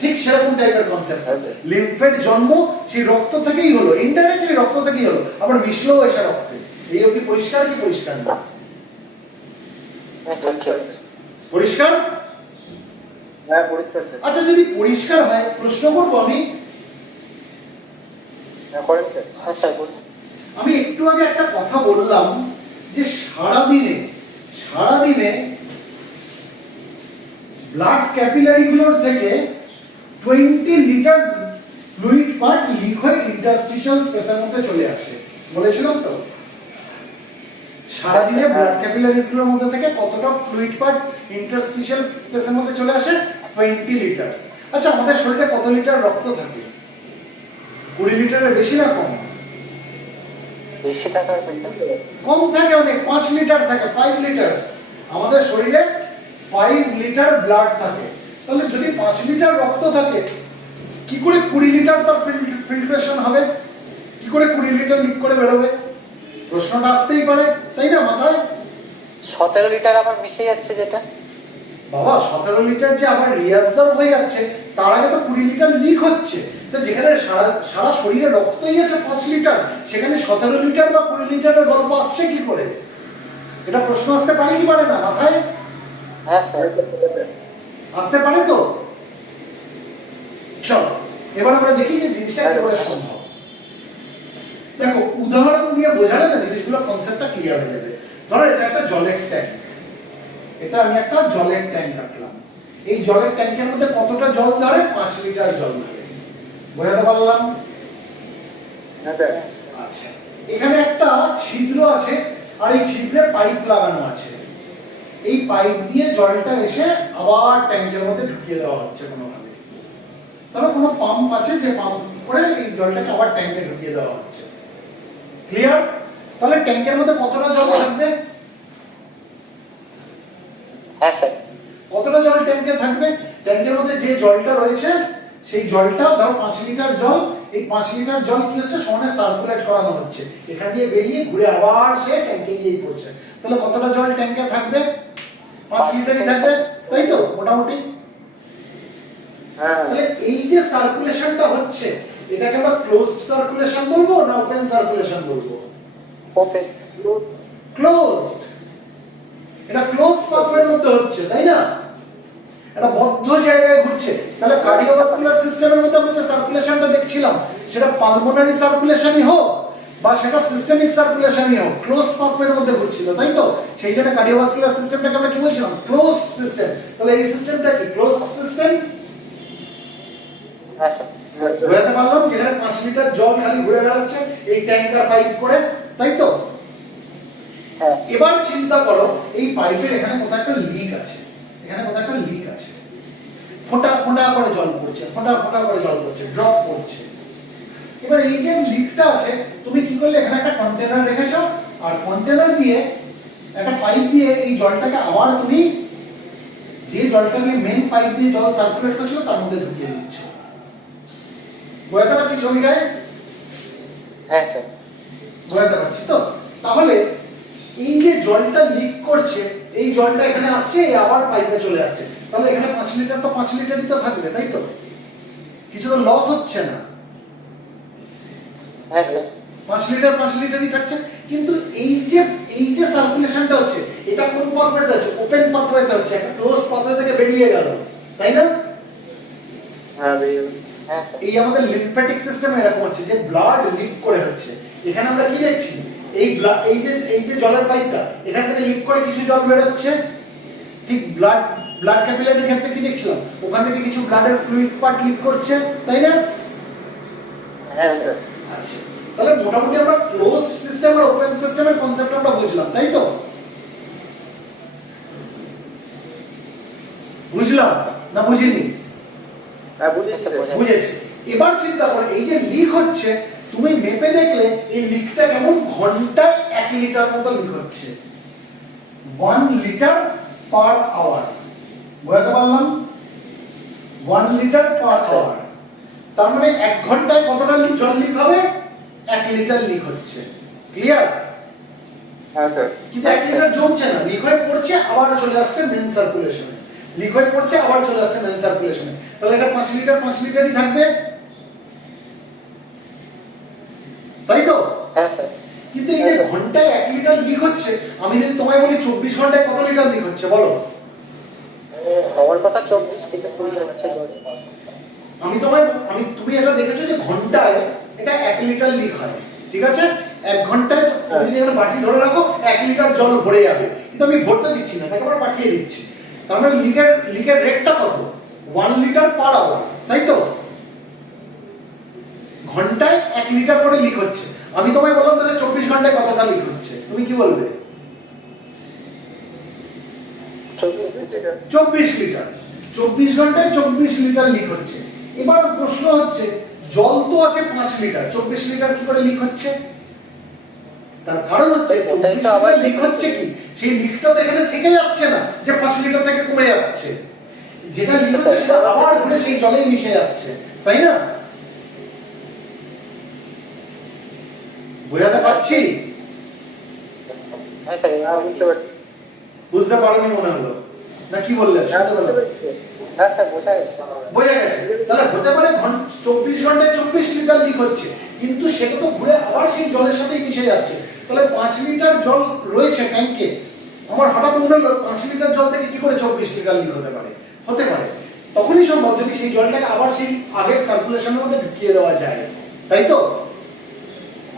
ঠিক সেরকম টাইপের কনসেপ্ট। লিম্ফের জন্ম সেই রক্ত থেকেই হলো, ইনডাইরেক্টলি রক্ত থেকেই হলো, আবার মিশলেও এসে রক্তে। এই অবধি পরিষ্কার কি পরিষ্কার না? পরিষ্কার? হ্যাঁ পরিষ্কার স্যার। আচ্ছা, যদি পরিষ্কার হয় প্রশ্ন করবো আমি। হ্যাঁ করেন স্যার। হ্যাঁ স্যার বলুন। আমি একটু আগে একটা কথা বললাম যে সারাদিনে ব্লাড ক্যাপিলারি গুলোর থেকে 20 লিটার ফ্লুইড পার্ট লিক হয়ে ইন্টারস্টিশিয়াল স্পেসের মধ্যে চলে আসে, বলেছিলাম তো? সারাদিনে ব্লাড ক্যাপিলারিজ গুলোর মধ্যে থেকে কতটা ফ্লুইড পার্ট ইন্টারস্টিশিয়াল স্পেসের মধ্যে চলে আসে? 20 লিটার। আচ্ছা, আমাদের শরীরে কত লিটার রক্ত থাকে? 20 লিটারের বেশি না কম? বেশি টাকা কম থাকে অনেক, 5 লিটার থাকে, 5 লিটার। আমাদের শরীরে 5 লিটার ব্লাড থাকে। তাহলে যদি 5 লিটার রক্ত থাকে, কি করে 20 লিটার তার ফিল্ট্রেশন হবে? করে 20 লিটার লিক করে বেরোবে? প্রশ্নটা আসতেই পারে, তাই না মাথায়? 17 লিটার আবার মিশে যাচ্ছে যেটা। বাবা 17 লিটার যে আবার রিঅ্যাবজর্ব হয়ে যাচ্ছে, তার আগে তো 20 লিটার লিক হচ্ছে। তো যেখানে সারা সারা শরীরে রক্তই আছে 5 লিটার, সেখানে 17 লিটার বা 20 লিটারের গল্প আসছে কি করে? এটা প্রশ্ন আসতে পারে কি পারে না মাথায়? হ্যাঁ স্যার। আসতে পারে তো। চলো এবার আমরা দেখি যে জিনিসটা কি করে সম্ভব। দেখো উদাহরণ দিয়ে বোঝালে না জিনিসগুলো কনসেপ্টটা ক্লিয়ার হয়ে যাবে। ধরো এটা একটা জলের ট্যাঙ্ক, এটা আমি একটা জলের ট্যাঙ্ক রাখলাম। এই জলের ট্যাঙ্কের মধ্যে কতটা জল ধরে? 5 লিটার জল ধরে। বোঝাতে পারলাম? হ্যাঁ স্যার। আচ্ছা, এখানে একটা ছিদ্র আছে আর এই ছিদ্রে পাইপ লাগানো আছে। এই পাইপ দিয়ে জলটা এসে আবার ট্যাঙ্কের মধ্যে ঢুকিয়ে দেওয়া হচ্ছে কোনোভাবে। তাহলে কোনো পাম্প আছে যে পাম্প করে এই জলটাকে আবার ট্যাঙ্কে ঢুকিয়ে দেওয়া হচ্ছে। ক্লিয়ার? তাহলে ট্যাঙ্কের মধ্যে কতটা জল থাকবে? হ্যাঁ স্যার। কতটা জল ট্যাঙ্কে থাকবে? ট্যাঙ্কের মধ্যে যে জলটা রয়েছে সেই জলটা ধরো 5 লিটার জল, এই 5 লিটার জল কি হচ্ছে সমানে সার্কুলেট করানো হচ্ছে, এখান দিয়ে বেরিয়ে ঘুরে আবার সে ট্যাঙ্কে গিয়েই পড়ছে। তাহলে কতটা জল ট্যাঙ্কে থাকবে? 5 লিটারই থাকবে, তাই তো মোটামুটি। হ্যাঁ। তাহলে এই যে সার্কুলেশনটা হচ্ছে, এটাকে আমরা ক্লোজড সার্কুলেশন বলবো না ওপেন সার্কুলেশন বলবো? ওপেন। ক্লোজড। এটা ক্লোজ পাথওয়ের মধ্যে হচ্ছে, তাই না? এটা বদ্ধ জায়গায় ঘুরছে। তাহলে কার্ডিওভাস্কুলার সিস্টেমের মধ্যে আমরা যে সার্কুলেশনটা দেখছিলাম, সেটা পালমোনারি সার্কুলেশনই হোক বা সেটা সিস্টেমিক সার্কুলেশনই হোক, ক্লোজড পাথওয়ের মধ্যে ঘুরছিল, তাই তো? সেই জন্য কার্ডিওভাস্কুলার সিস্টেমটাকে আমরা কি বলছিলাম? Closed system. তাহলে এই সিস্টেমটা কি ক্লোজড সিস্টেম? হ্যাঁ স্যার। বুঝতে পারলাম যেখানে 5 লিটার জল খালি ঘুরে বেড়াচ্ছে এই ট্যাঙ্কার পাইপ করে, তাই তো? হ্যাঁ। এবার চিন্তা করো এই পাইপের এখানে কোথাও একটা লিক আছে, এখানে কোথাও একটা লিক আছে, ফোঁটা ফোঁটা করে জল পড়ছে, ফোঁটা ফোঁটা করে জল পড়ছে, ড্রপ পড়ছে। এবার এই যে লিকটা আছে, তুমি কি করলে এখানে একটা কন্টেনার রেখেছো আর কন্টেনার দিয়ে একটা পাইপ দিয়ে এই জলটাকে আবার তুমি যে জলটা দিয়ে মেন পাইপ দিয়ে জল সার্কুলেট করছিল তার মধ্যে ঢুকিয়ে দিচ্ছ। বুঝতে পারছি ছবিটায়? হ্যাঁ স্যার। বুঝতে পারছি তো? তাহলে এই যে জলটা লিক করছে, এই জলটা এখানে আসছে আবার পাইপে চলে আসছে, তাহলে এখানে 5 লিটার তো 5 লিটারই তো থাকবে, তাই তো? কিছু তো লস হচ্ছে না। হ্যাঁ স্যার। 5 লিটার 5 লিটারই থাকছে। কিন্তু এই যে সার্কুলেশনটা হচ্ছে, এটা কোন পাথওয়েতে হচ্ছে? ওপেন পাথওয়েতে হচ্ছে, একটা ক্লোজ পাথওয়ে থেকে বেরিয়ে গেল, তাই না? হ্যাঁ হ্যাঁ স্যার। এই আমাদের লিম্ফ্যাটিক সিস্টেমে এরকম হচ্ছে যে ব্লাড লিক করে হচ্ছে। এখানে আমরা কি দেখছি? এই যে জলের পাইপটা এখান থেকে লিক করে কিছু জল বের হচ্ছে, ঠিক ব্লাড ক্যাপিলারির ক্ষেত্রে কি দেখছিলাম? ওখান থেকে কিছু ব্লাডের ফ্লুইড পার্ট লিক করছে, তাই না? হ্যাঁ স্যার। আচ্ছা, তাহলে মোটামুটি আমরা ক্লোজড সিস্টেম আর ওপেন সিস্টেমের কনসেপ্ট আমরা বুঝলাম, তাই তো? বুঝলাম না বুঝিনি? হ্যাঁ বুঝেছি। বুঝেছি। এবার চিন্তা করো এই যে লিক হচ্ছে, তুমি মেপে দেখলে এই লিকটা কেমন ঘন্টায় 1 লিটার মতো লিক হচ্ছে, 1 লিটার পার আওয়ার। বুঝতে পারলাম? 1 লিটার পার আওয়ার, তার মানে 1 ঘন্টায় কতটা জল লিক হবে? 1 লিটার লিক হচ্ছে। ক্লিয়ার? হ্যাঁ স্যার। কিন্তু 1 লিটার জমছে না, লিক হয়ে পড়ছে আবার চলে আসছে মেন সার্কুলেশনে, লিক হয়ে পড়ছে আবার চলে আসছে মেন সার্কুলেশনে। তাহলে এটা 5 লিটার 5 লিটারই থাকবে, তাই তো? হ্যাঁ স্যার। কিন্তু এই যে ঘন্টায় 1 লিটার লিক হচ্ছে, আমি যদি তোমায় বলি 24 ঘন্টায় কত লিটার লিক হচ্ছে বলো? আমার কথা 24 থেকে 20 হচ্ছে। তুমি এটা দেখেছো যে ঘন্টায় এটা 1 লিটার লিক হয়, ঠিক আছে? 1 ঘন্টায় তুমি যদি একটা বাটি ধরে রাখো 1 লিটার জল ভরে যাবে, কিন্তু আমি ভরতে দিচ্ছি না, তাকে আবার পাঠিয়ে দিচ্ছি। তার মানে লিকের রেটটা কত? 1 লিটার পার আওয়ার, তাই তো? ঘন্টায় 1 লিটার করে লিক হচ্ছে। আমি তোমায় বললাম তাহলে 24 ঘন্টায় কতটা লিক হচ্ছে, তুমি কি বলবে? 24 লিটার। 24 ঘন্টায় 24 লিটার লিক হচ্ছে। এবার প্রশ্ন হচ্ছে জল তো আছে 5 লিটার, 24 লিটার কি করে লিক হচ্ছে? তার কারণ হচ্ছে 24 লিটার লিক হচ্ছে কি সেই লিকটা তো এখানে থেকে যাচ্ছে না যে 5 লিটার থেকে কমে যাচ্ছে, যেটা লিক হচ্ছে সেটা আবার ঘুরে সেই জলেই মিশে যাচ্ছে, তাই না? বোঝাতে পারছি? হ্যাঁ স্যার এবার বুঝতে পারছি। বুঝতে পারোনি মনে হলো, না কি বললে? শুনতে বুঝতে পেলে? পারছি। হ্যাঁ স্যার বোঝা গেছে। বোঝা গেছে? তাহলে হতে পারে 24 ঘন্টায় 24 লিটার লিক হচ্ছে, কিন্তু সেটা তো ঘুরে আবার সেই জলের সাথেই মিশে যাচ্ছে। তাহলে 5 লিটার জল রয়েছে ট্যাঙ্কে, আমার হঠাৎ মনে হলো 5 লিটার জল থেকে কি করে 24 লিটার লিক হতে পারে? হতে পারে তখনই সম্ভব যদি সেই জলটাকে আবার সেই আগের সার্কুলেশনের মধ্যে ঢুকিয়ে দেওয়া যায়, তাই তো?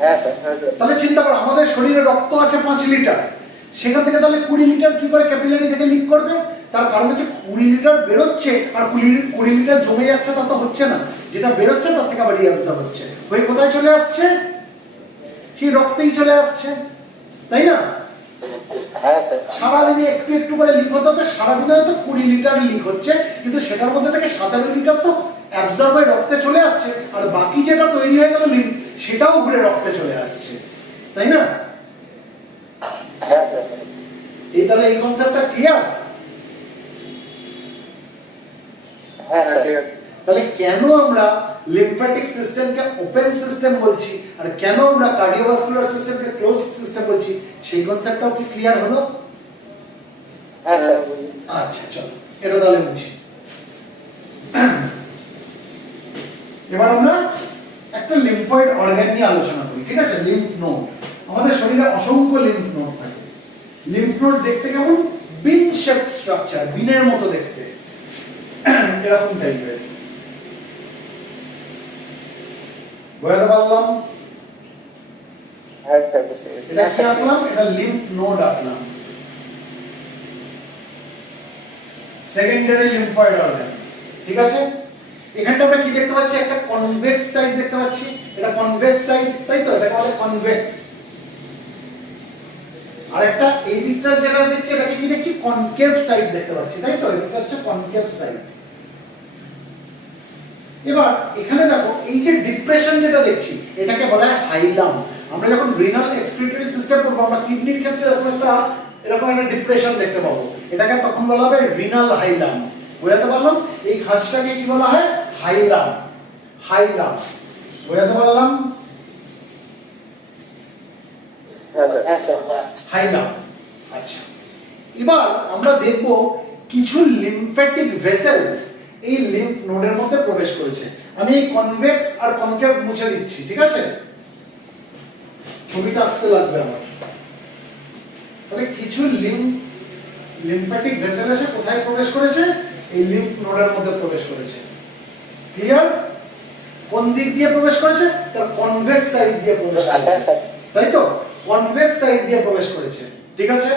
হ্যাঁ স্যার। তাহলে চিন্তা করো, আমাদের শরীরে রক্ত আছে 5 লিটার, সেখান থেকে তাহলে 20 লিটার কি করে ক্যাপিলারি থেকে লিক করবে? তার কারণ হচ্ছে 20 লিটার বেরোচ্ছে আর 20 লিটার জমে যাচ্ছে, তা তো হচ্ছে না। যেটা বেরোচ্ছে তার থেকে আবার রিঅ্যাবজর্ব হচ্ছে, ওই কোথায় চলে আসছে? সেই রক্তেই চলে আসছে, তাই না? হ্যাঁ স্যার। সারাদিনে একটু একটু করে লিক হতে হতে সারাদিনে হয়তো 20 লিটার লিক হচ্ছে, কিন্তু সেটার মধ্যে থেকে 17 লিটার তো অ্যাবজর্ব হয়ে রক্তে চলে আসছে, আর বাকি যেটা তৈরি হয়ে গেল লিক, সেটাও ঘুরে রক্তে চলে আসছে, তাই না? হ্যাঁ স্যার। তাহলে এই কনসেপ্টটা ক্লিয়ার? হ্যাঁ স্যার। তাহলে কেন আমরা লিম্ফ্যাটিক সিস্টেমকে ওপেন সিস্টেম বলছি আর কেন আমরা কার্ডিওভাস্কুলার সিস্টেমকে ক্লোজ সিস্টেম বলছি, সেই কনসেপ্টটাও কি ক্লিয়ার হলো? হ্যাঁ স্যার। আচ্ছা চলো এটা তাহলে বুঝি। এবার আমরা একটা লিম্ফয়েড অর্গান নিয়ে আলোচনা করি, ঠিক আছে? Lymph node. আমাদের শরীরে অসংখ্য লিম্ফ নোড থাকে। লিম্ফ নোড দেখতে কেমন? বিন শেপড স্ট্রাকচার, বিনের মতো দেখতে, এরকম টাইপের। বুঝতে পারলাম? হ্যাঁ স্যার বুঝতে পেরেছি। এটা কি আঁকলাম? এটা লিম্ফ নোড আঁকলাম, সেকেন্ডারি লিম্ফয়েড অর্গান, ঠিক আছে? এখানটা আমরা কি দেখতে পাচ্ছি? একটা কনভেক্স সাইড দেখতে পাচ্ছি, এটা কনভেক্স সাইড, তাই তো? এটাকে বলে কনভেক্স। আর একটা এই দিকটা যেটা দেখছি, এটাকে কি দেখছি? কনকেভ সাইড দেখতে পাচ্ছি, তাই তো? এটা হচ্ছে কনকেভ সাইড। এবার এখানে দেখো, এই যে ডিপ্রেশন যেটা দেখছি, এটাকে বলা হয় হাইলাম। আমরা যখন রিনাল এক্সক্রিটরি সিস্টেম করব, আমরা কিডনির ক্ষেত্রে এরকম একটা ডিপ্রেশন দেখতে পাবো, এটাকে তখন বলা হবে রিনাল হাইলাম। বুঝাতে পারলাম? এই খাঁজটাকে কি বলা হয়? হাইলাম। হাইলাম, বুঝাতে পারলাম? হ্যাঁ স্যার। হাইলাম। আচ্ছা, এবার আমরা দেখব কিছু লিম্ফ্যাটিক ভেসেল এই লিম্ফ নোডের মধ্যে প্রবেশ করেছে। আমি এই কনভেক্স আর কনকেভ মুছে দিচ্ছি, ঠিক আছে? ছবিটা আঁকতে লাগবে আমার। তাহলে কিছু লিম্ফ্যাটিক ভেসেল এসে কোথায় প্রবেশ করেছে? এই লিম্ফ নোডের মধ্যে প্রবেশ করেছে। ক্লিয়ার? কোন দিক দিয়ে প্রবেশ করেছে? তার কনভেক্স সাইড দিয়ে প্রবেশ করেছে, তাই তো? কনভেক্স সাইড দিয়ে প্রবেশ করেছে, ঠিক আছে?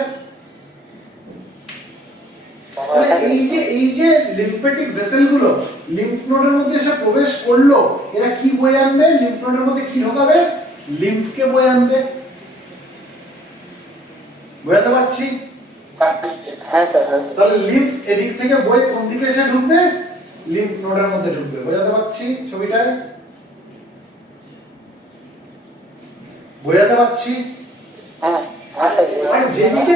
তাহলে এই যে লিম্ফ্যাটিক ভেসেল গুলো লিম্ফ নোডের মধ্যে এসে প্রবেশ করলো, এরা কি বয়ে আনবে? লিম্ফ নোডের মধ্যে কি ঢোকাবে? লিম্ফকে বয়ে আনবে। বুঝতে পারছি? হ্যাঁ স্যার। তাহলে লিম্ফ এদিক থেকে বয়ে কোন দিকে এসে ঢুকবে? লিম্ফ নোডের মধ্যে ঢুকবে। বুঝতে পারছি ছবিটায়? বুঝতে পারছি? হ্যাঁ স্যার। আর যেদিকে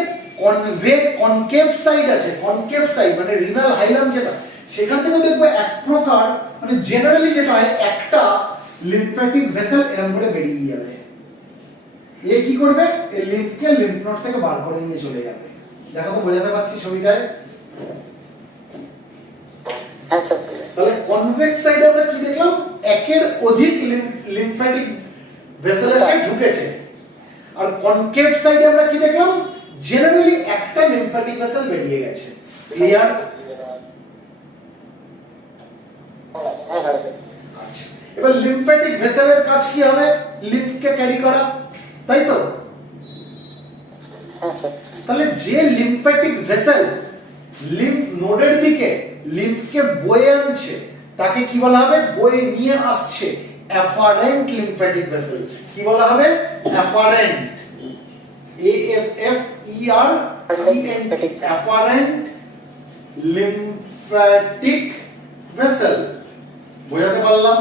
কনকেভ সাইড আছে, কনকেভ সাইড মানে রিনাল হাইলাম যেটা, সেখান থেকে দেখবো এক প্রকার মানে জেনারেলি যেটা হয়, একটা লিম্ফ্যাটিক ভেসেল এরকম করে বেরিয়ে যাবে। এ কি করবে? এই লিম্ফকে লিম্ফ নোড থেকে বার করে নিয়ে চলে যাবে। দেখো তো বোঝাতে পারছি ছবিটায়? হ্যাঁ স্যার। তাহলে কনভেক্স সাইডে আমরা কি দেখলাম? একের অধিক লিম্ফ্যাটিক ভেসেল এসে ঢুকেছে। আর কনকেভ সাইডে আমরা কি দেখলাম? জেনারেলি একটা লিম্ফ্যাটিক ভেসেল বেরিয়ে গেছে। ক্লিয়ার? হ্যাঁ স্যার। আচ্ছা, এবার লিম্ফ্যাটিক ভেসেলের কাজ কি হবে? লিম্ফকে ক্যারি করা, তাই তো? হ্যাঁ স্যার। তাহলে যে লিম্ফ্যাটিক ভেসেল লিম্ফ নোডের দিকে লিম্ফকে বয়ে আনছে, তাকে কি বলা হবে? বয়ে নিয়ে আসছে, অ্যাফারেন্ট লিম্ফ্যাটিক ভেসেল। কি বলা হবে? Afferent, AFFERENT, afferent lymphatic vessel. বোঝাতে পারলাম?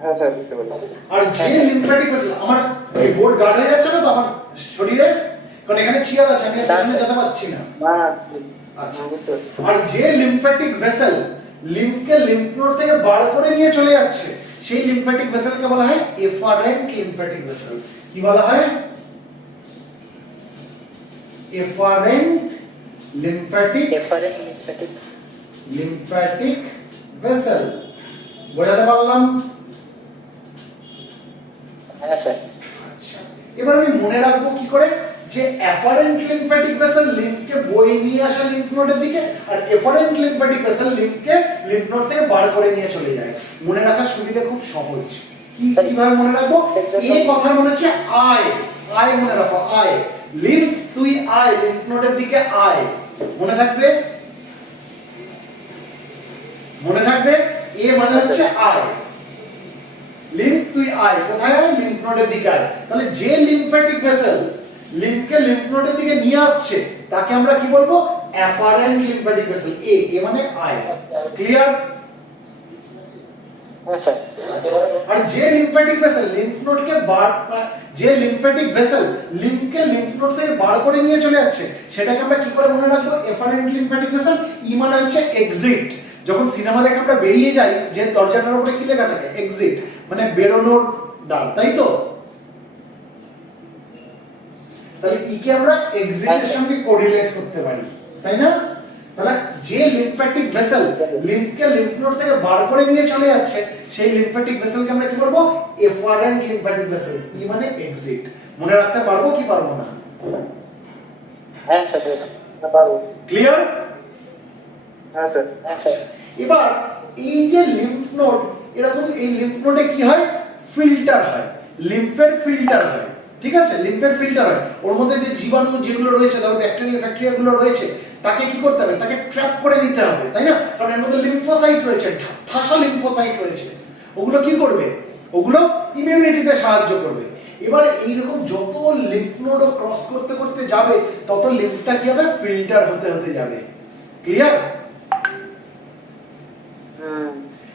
হ্যাঁ স্যার বুঝতে পারলাম। আর যে লিম্ফ্যাটিক ভেসেল, আমার এই বোর্ড গার্ড হয়ে যাচ্ছে না তো আমার শরীরে, কারণ এখানে চেয়ার আছে, আমি সামনে যেতে পারছি না। আচ্ছা, আর যে লিম্ফ্যাটিক ভেসেল লিম্ফকে লিম্ফ নোড থেকে বার করে নিয়ে চলে যাচ্ছে, সেই লিম্ফ্যাটিক ভেসেলকে বলা হয় এফারেন্ট লিম্ফ্যাটিক ভেসেল। কি বলা হয়? Efferent lymphatic vessel. বোঝাতে পারলাম? হ্যাঁ স্যার। আচ্ছা, এবার আমি মনে রাখবো কি করে যে এফারেন্ট লিম্ফ্যাটিক ভেসেল লিম্ফকে বয়ে নিয়ে আসে লিম্ফ নোডের দিকে, আর এফারেন্ট লিম্ফ্যাটিক ভেসেল লিম্ফকে লিম্ফ নোড থেকে বার করে নিয়ে চলে যায়। মনে রাখার সুবিধা খুব সহজ। কিভাবে মনে রাখবো? এই কথার মনে হচ্ছে আয়, আয় মনে রাখো, আয়। লিম্ফ তুই আয়, লিম্ফ নোডের দিকে আয়। মনে থাকবে? মনে থাকবে? এ মানে হচ্ছে আয়। লিম্ফ তুই আয়, কোথায় আয়? লিম্ফ নোডের দিকে আয়। তাহলে যে লিম্ফ্যাটিক ভেসেল লিম্ফকে লিম্ফ নোডের দিকে নিয়ে আসছে তাকে আমরা কি বলবো? Efferent lymphatic vessel. এ মানে আয়। ক্লিয়ার? হ্যাঁ স্যার। আর যে লিম্ফ্যাটিক ভেসেল লিম্ফ নোডকে যে লিম্ফ্যাটিক ভেসেল লিম্ফকে লিম্ফ নোড থেকে বার করে নিয়ে চলে যাচ্ছে সেটাকে আমরা কি করে মনে রাখবো? Efferent lymphatic vessel. ই মানে হচ্ছে এক্সিট। যখন সিনেমা দেখে আমরা বেরিয়ে যাই, যে দরজাটার উপরে কি লেখা থাকে? এক্সিট, মানে বেরোনোর দ্বার, তাই তো? তাহলে ই কে আমরা এক্সিটের সঙ্গে কোরিলেট করতে পারি, তাই না? তাহলে যে লিম্ফ্যাটিক ভেসেল লিম্ফকে লিম্ফ নোড থেকে বার করে নিয়ে চলে যাচ্ছে সেই লিম্ফ্যাটিক ভেসেলকে আমরা কি বলবো? Efferent lymphatic vessel. ই মানে এক্সিট। মনে রাখতে পারবো কি পারবো না? হ্যাঁ স্যার, পারবো। ক্লিয়ার? হ্যাঁ স্যার। হ্যাঁ স্যার। এবার এই যে লিম্ফ নোড, এরকম এই লিম্ফ নোডে কি হয়? ফিল্টার হয়, লিম্ফের ফিল্টার হয়। ঠিক আছে, লিম্ফের ফিল্টার হয়। ওর মধ্যে যে জীবাণু যেগুলো রয়েছে, ধরো ব্যাকটেরিয়া গুলো রয়েছে, তাকে কি করতে হবে? তাকে ট্র্যাপ করে নিতে হবে, তাই না? কারণ এর মধ্যে লিম্ফোসাইট রয়েছে, ঠাসা লিম্ফোসাইট রয়েছে। ওগুলো কি করবে? ওগুলো ইমিউনিটিতে সাহায্য করবে। এবার এইরকম যত লিম্ফ নোড ক্রস করতে করতে যাবে তত লিম্ফটা কি হবে? ফিল্টার হতে হতে যাবে। ক্লিয়ার?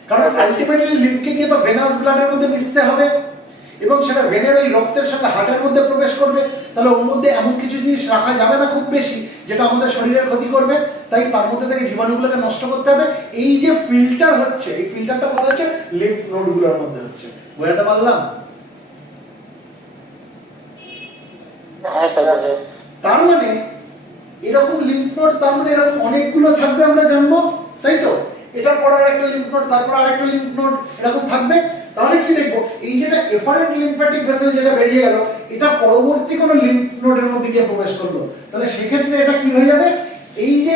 কারণ আলটিমেটলি লিম্ফকে গিয়ে তো ভেনাস ব্লাডের মধ্যে মিশতে হবে এবং সেটা ভেনের ওই রক্তের সাথে হার্টের মধ্যে প্রবেশ করবে। তাহলে ওর মধ্যে এমন কিছু জিনিস রাখা যাবে না খুব বেশি যেটা আমাদের শরীরের ক্ষতি করবে। তাই তার মধ্যে থেকে জীবাণুগুলোকে নষ্ট করতে হবে। এই যে ফিল্টার হচ্ছে, এই ফিল্টারটা কোথায় হচ্ছে? লিম্ফ নোডগুলোর মধ্যে হচ্ছে। বোঝাতে পারলাম? হ্যাঁ স্যার। তার মানে এরকম লিম্ফ নোড, তার মানে এরকম অনেকগুলো থাকবে, আমরা জানবো, তাই তো? এটার পর আরেকটা লিম্ফ নোড, তারপর আরেকটা লিম্ফ নোড, এরকম থাকবে। তাহলে কি দেখবো? এই যেটা এফারেন্ট লিম্ফ্যাটিক ভেসেল যেটা বেরিয়ে গেল, এটা পরবর্তী কোনো লিম্ফ নোডের মধ্যে গিয়ে প্রবেশ করলো। তাহলে সেক্ষেত্রে এটা কি হয়ে যাবে? এই যে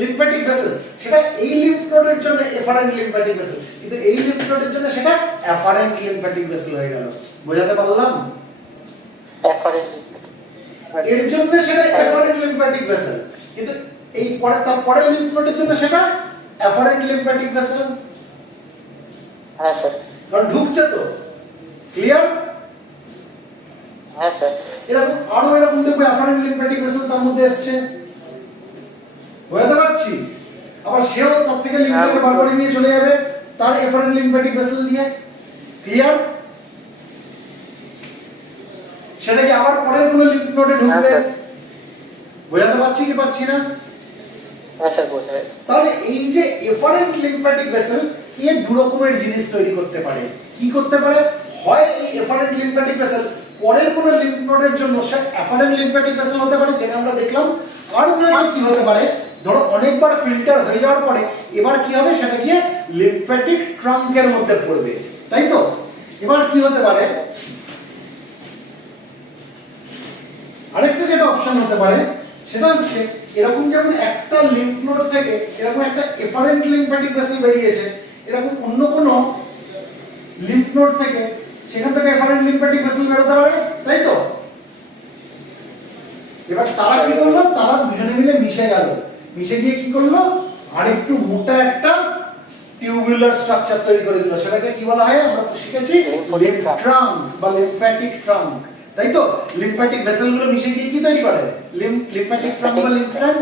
লিম্ফ্যাটিক ভেসেল, সেটা এই লিম্ফ নোডের জন্য এফারেন্ট লিম্ফ্যাটিক ভেসেল, কিন্তু এই লিম্ফ নোডের জন্য সেটা এফারেন্ট লিম্ফ্যাটিক ভেসেল হয়ে গেল। বোঝাতে পারলাম? এর জন্য সেটা এফারেন্ট লিম্ফ্যাটিক ভেসেল, কিন্তু এই তারপরের লিম্ফ নোডের জন্য সেটা এফারেন্ট লিম্ফ্যাটিক ভেসেল। হ্যাঁ স্যার। কারণ ঢুকছে তো। ক্লিয়ার? হ্যাঁ স্যার। এরকম আরো এরকম দেখবে এফারেন্ট লিম্ফ্যাটিক ভেসেল তার মধ্যে এসছে। বুঝতে পারছি? আবার সেও তার থেকে লিম্ফটাকে বার করে নিয়ে চলে যাবে তার এফারেন্ট লিম্ফ্যাটিক ভেসেল দিয়ে। ক্লিয়ার? সেটা কি আবার পরের কোনো লিম্ফ নোডে ঢুকবে। বোঝাতে পারছি কি পারছি না? হ্যাঁ স্যার, বোঝা যাচ্ছে। তাহলে এই যে এফারেন্ট লিম্ফ্যাটিক ভেসেল এর দু রকমের জিনিস তৈরি করতে পারে। কি করতে পারে? হয় এই এফারেন্ট লিম্ফ্যাটিক ভেসেল পরের কোনো লিম্ফ নোডের জন্য সে এফারেন্ট লিম্ফ্যাটিক ভেসেল হতে পারে, যেটা আমরা দেখলাম। আর নয়তো কি হতে পারে, ধরো অনেকবার ফিল্টার হয়ে যাওয়ার পরে এবার কি হবে, সেটা গিয়ে লিম্ফ্যাটিক ট্রাঙ্কের মধ্যে পড়বে, তাই তো? এবার কি হতে পারে, আরেকটা যেটা অপশন হতে পারে সেটা হচ্ছে এরকম, যেমন একটা লিম্ফ নোড থেকে এরকম একটা এফারেন্ট লিম্ফ্যাটিক ভেসেল বেরিয়েছে, এরকম অন্য কোনো লিম্ফ নোড থেকে সেখান থেকে এফারেন্ট লিম্ফ্যাটিক ভেসেল বেরোতে পারে, তাই তো? এবার তারা কি করলো, তারা দুজনে মিলে মিশে গেল, মিশে গিয়ে কি করলো, আরেকটু মোটা একটা টিউবুলার স্ট্রাকচার তৈরি করে দিল। সেটাকে কি বলা হয়, আমরা শিখেছি লিম্ফ ট্রাঙ্ক বা লিম্ফ্যাটিক ট্রাঙ্ক, তাই তো? লিম্ফ্যাটিক ভেসেলগুলো মিশে গিয়ে কি তৈরি করে, লিম্ফ্যাটিক ট্রাঙ্ক বা লিম্ফ ট্রাঙ্ক,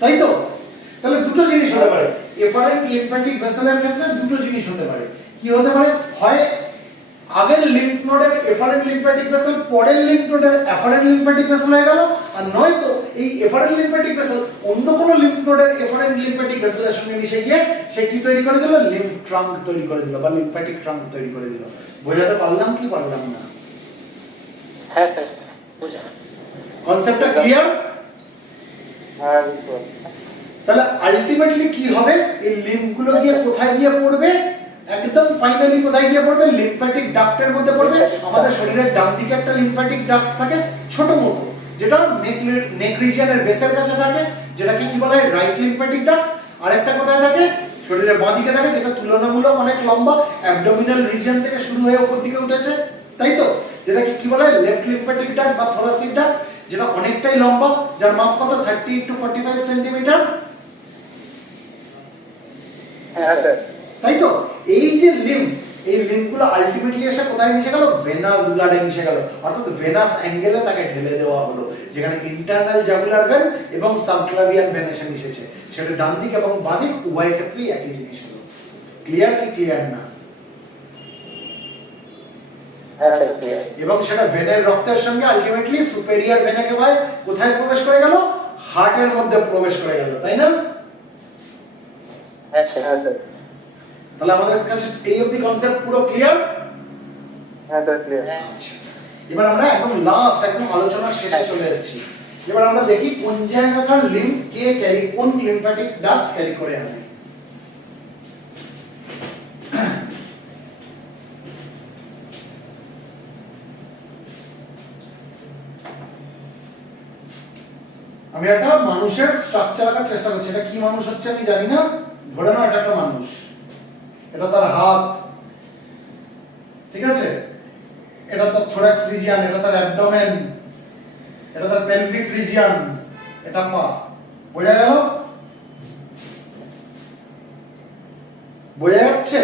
তাই তো? তাহলে দুটো জিনিস হতে পারে এফারেন্ট লিম্ফ্যাটিক ভেসেলের ক্ষেত্রে, দুটো জিনিস হতে পারে। কি হতে পারে, হয় আগের লিম্ফ নোডের এফারেন্ট লিম্ফ্যাটিক ভেসেল পরের লিম্ফ নোডের এফারেন্ট লিম্ফ্যাটিক ভেসেল হয়ে গেল, আর নয়তো এই এফারেন্ট লিম্ফ্যাটিক ভেসেল অন্য কোনো লিম্ফ নোডের এফারেন্ট লিম্ফ্যাটিক ভেসেলের সঙ্গে মিশে গিয়ে সে কি তৈরি করে দিল, লিম্ফ ট্রাঙ্ক তৈরি করে দিল বা লিম্ফ্যাটিক ট্রাঙ্ক তৈরি করে দিল। বোঝাতে পারলাম কি পারলাম না? হ্যাঁ স্যার বুঝা। কনসেপ্টটা ক্লিয়ার? হ্যাঁ বুঝতে তাহলে আলটিমেটলি কি হবে, এই লিম্ফগুলো গিয়ে কোথায় গিয়ে পড়বে, একদম ফাইনালি কোথায় গিয়ে পড়বে, লিম্ফ্যাটিক ডাক্টের মধ্যে পড়বে। আমাদের শরীরের ডান দিকে একটা লিম্ফ্যাটিক ডাক্ট থাকে ছোট মতো, যেটা নেক রিজিয়নের বেসের কাছে থাকে, যেটাকে কি বলা হয় রাইট লিম্ফ্যাটিক ডাক্ট। আরেকটা কোথায় থাকে, শরীরের বাঁ দিকে থাকে, যেটা তুলনামূলক অনেক লম্বা, অ্যাবডোমিনাল রিজিয়ন থেকে শুরু হয়ে উপর দিকে উঠেছে, তাই তো, যেটাকে কি বলা হয় লেফট লিম্ফ্যাটিক ডাক্ট বা থোরাসিক ডাক্ট, যেটা অনেকটাই লম্বা, যার মাপ কত 30 to 45 সেন্টিমিটার। হ্যাঁ স্যার। তাই তো, এই যে লিম্ফ, এই লিম্ফগুলো আলটিমেটলি এসে কোথায় মিশে গেল, ভেনাস ব্লাডে মিশে গেল, অর্থাৎ ভেনাস অ্যাঙ্গেলে তাকে ঢেলে দেওয়া হলো, যেখানে ইন্টারনাল জাগুলার ভেন এবং সাবক্লাভিয়ান ভেন এসে মিশেছে। সেটা ডান দিক এবং বাঁ দিক উভয় ক্ষেত্রেই একই জিনিস হলো। ক্লিয়ার কি ক্লিয়ার না? হ্যাঁ স্যার ক্লিয়ার। এবং সেটা ভেনের রক্তের সঙ্গে আলটিমেটলি সুপেরিয়র ভেনে একেবারে কোথায় প্রবেশ করে গেল, হার্টের মধ্যে প্রবেশ করে গেল, তাই না? হ্যাঁ স্যার। হ্যাঁ স্যার। তাহলে আমাদের কাছে এই অবধি কনসেপ্ট পুরো ক্লিয়ার? হ্যাঁ স্যার ক্লিয়ার। আচ্ছা, এবার আমরা একদম লাস্ট একদম আলোচনার শেষে চলে এসেছি। এবার আমরা দেখি কোন জায়গাকার লিম্ফ কে ক্যারি, কোন লিম্ফ্যাটিক ডাক্ট ক্যারি করে আনে। আমি একটা মানুষের স্ট্রাকচার আঁকার চেষ্টা করছি। এটা কি মানুষ হচ্ছে আমি জানি না, ধরে নাও এটা একটা মানুষ, এটা তার হাত, ঠিক আছে, এটা তার থোরাক্স রিজিয়ন, এটা তার অ্যাবডোমেন, এটা তার পেলভিক রিজিয়ন, এটা পা। বোঝা গেল? বোঝা যাচ্ছে?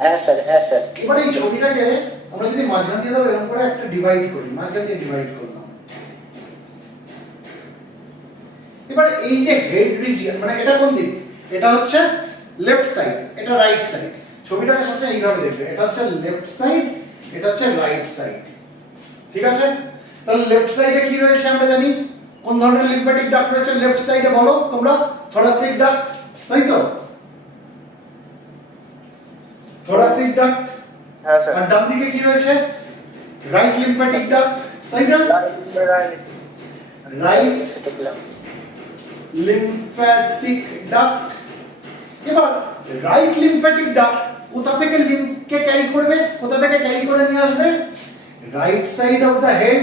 হ্যাঁ স্যার। হ্যাঁ স্যার। এবার এই ছবিটাকে আমরা যদি মাঝখান দিয়ে ধরো এরকম করে একটা ডিভাইড করি, মাঝখান দিয়ে ডিভাইড করলাম। এবার এই যে হেড রিজিয়ন, মানে এটা কোন দিক, এটা হচ্ছে লেফট সাইড, এটা রাইট সাইড। ছবিটাকে সবসময় এইভাবে দেখবে, এটা হচ্ছে লেফট সাইড, এটা হচ্ছে রাইট সাইড, ঠিক আছে? তাহলে লেফট সাইডে কি রয়েছে আমরা জানি, কোন ধরনের লিম্ফ্যাটিক ডাক্ট রয়েছে লেফট সাইডে বলো তোমরা, থোরাসিক ডাক্ট, তাই তো, থোরাসিক ডাক্ট। হ্যাঁ স্যার। আর ডান দিকে কি রয়েছে, রাইট লিম্ফ্যাটিক ডাক্ট, তাই না? Right lymphatic duct. এবার রাইট লিম্ফ্যাটিক ডাক্ট কোথা থেকে লিম্ফকে ক্যারি করবে, কোথা থেকে ক্যারি করে নিয়ে আসবে, right side of the head,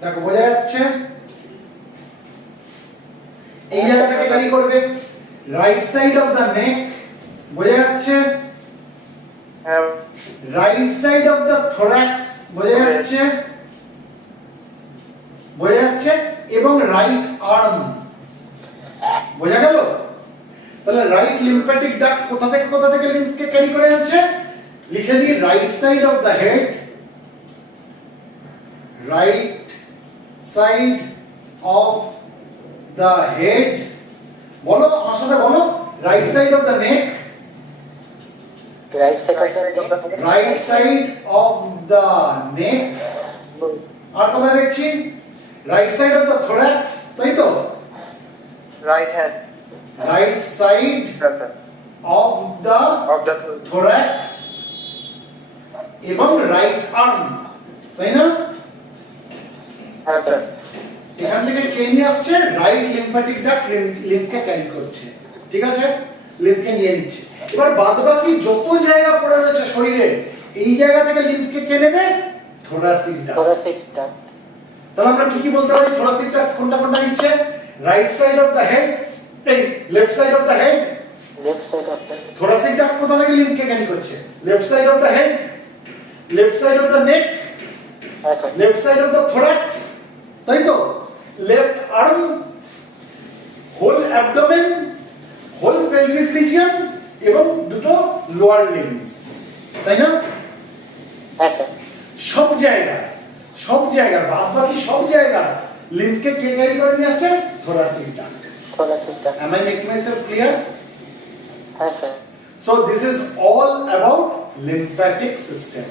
দেখো বোঝা যাচ্ছে, এই জায়গা থেকে ক্যারি করবে, right side of the neck, বোঝা যাচ্ছে, right side of the thorax, বোঝা যাচ্ছে, বোঝা যাচ্ছে, এবং রাইট আর্ম, বোঝা গেল? তাহলে রাইট লিম্ফ্যাটিক ডাক্ট কোথা থেকে লিম্ফকে ক্যারি করে আনছে, লিখে দিই right side of the head, right side of the head, বলো আমার সাথে বলো, right side of the neck, right side of the right side of the neck, আর কোথায় দেখছি, right side of the thorax, তাই তো, right hand, right side of the thorax এবং রাইট আর্ম, তাই না? হ্যাঁ স্যার। এখান থেকে কে নিয়ে আসছে, রাইট লিম্ফ্যাটিক ডাক্ট লিম্ফকে ক্যারি করছে, ঠিক আছে, লিম্ফকে নিয়ে নিচ্ছে। এবার বাদবাকি যত জায়গা পড়ে রয়েছে শরীরে, এই জায়গা থেকে লিম্ফকে কে নেবে, থোরাসিক ডাক্ট। Thoracic duct. তাহলে আমরা কি বলতে পারি, থোরাসিক ডাক্ট কোনটা নিচ্ছে, right side of the head, এই left side of the head, left side of the thoracic duct কোথা থেকে লিম্ফকে ক্যারি করছে, left side of the head, left side of the neck, হ্যাঁ sir. Left side of the thorax, তাই তো, left arm, whole abdomen, whole pelvic region এবং দুটো lower limbs, তাই না? হ্যাঁ স্যার। সব জায়গা বাকি সব জায়গা লিম্ফকে কে ক্যারি করে নিয়ে আসছে, thoracic duct. Thoracic duct. Am I making myself clear? হ্যাঁ sir. So this is all about lymphatic system.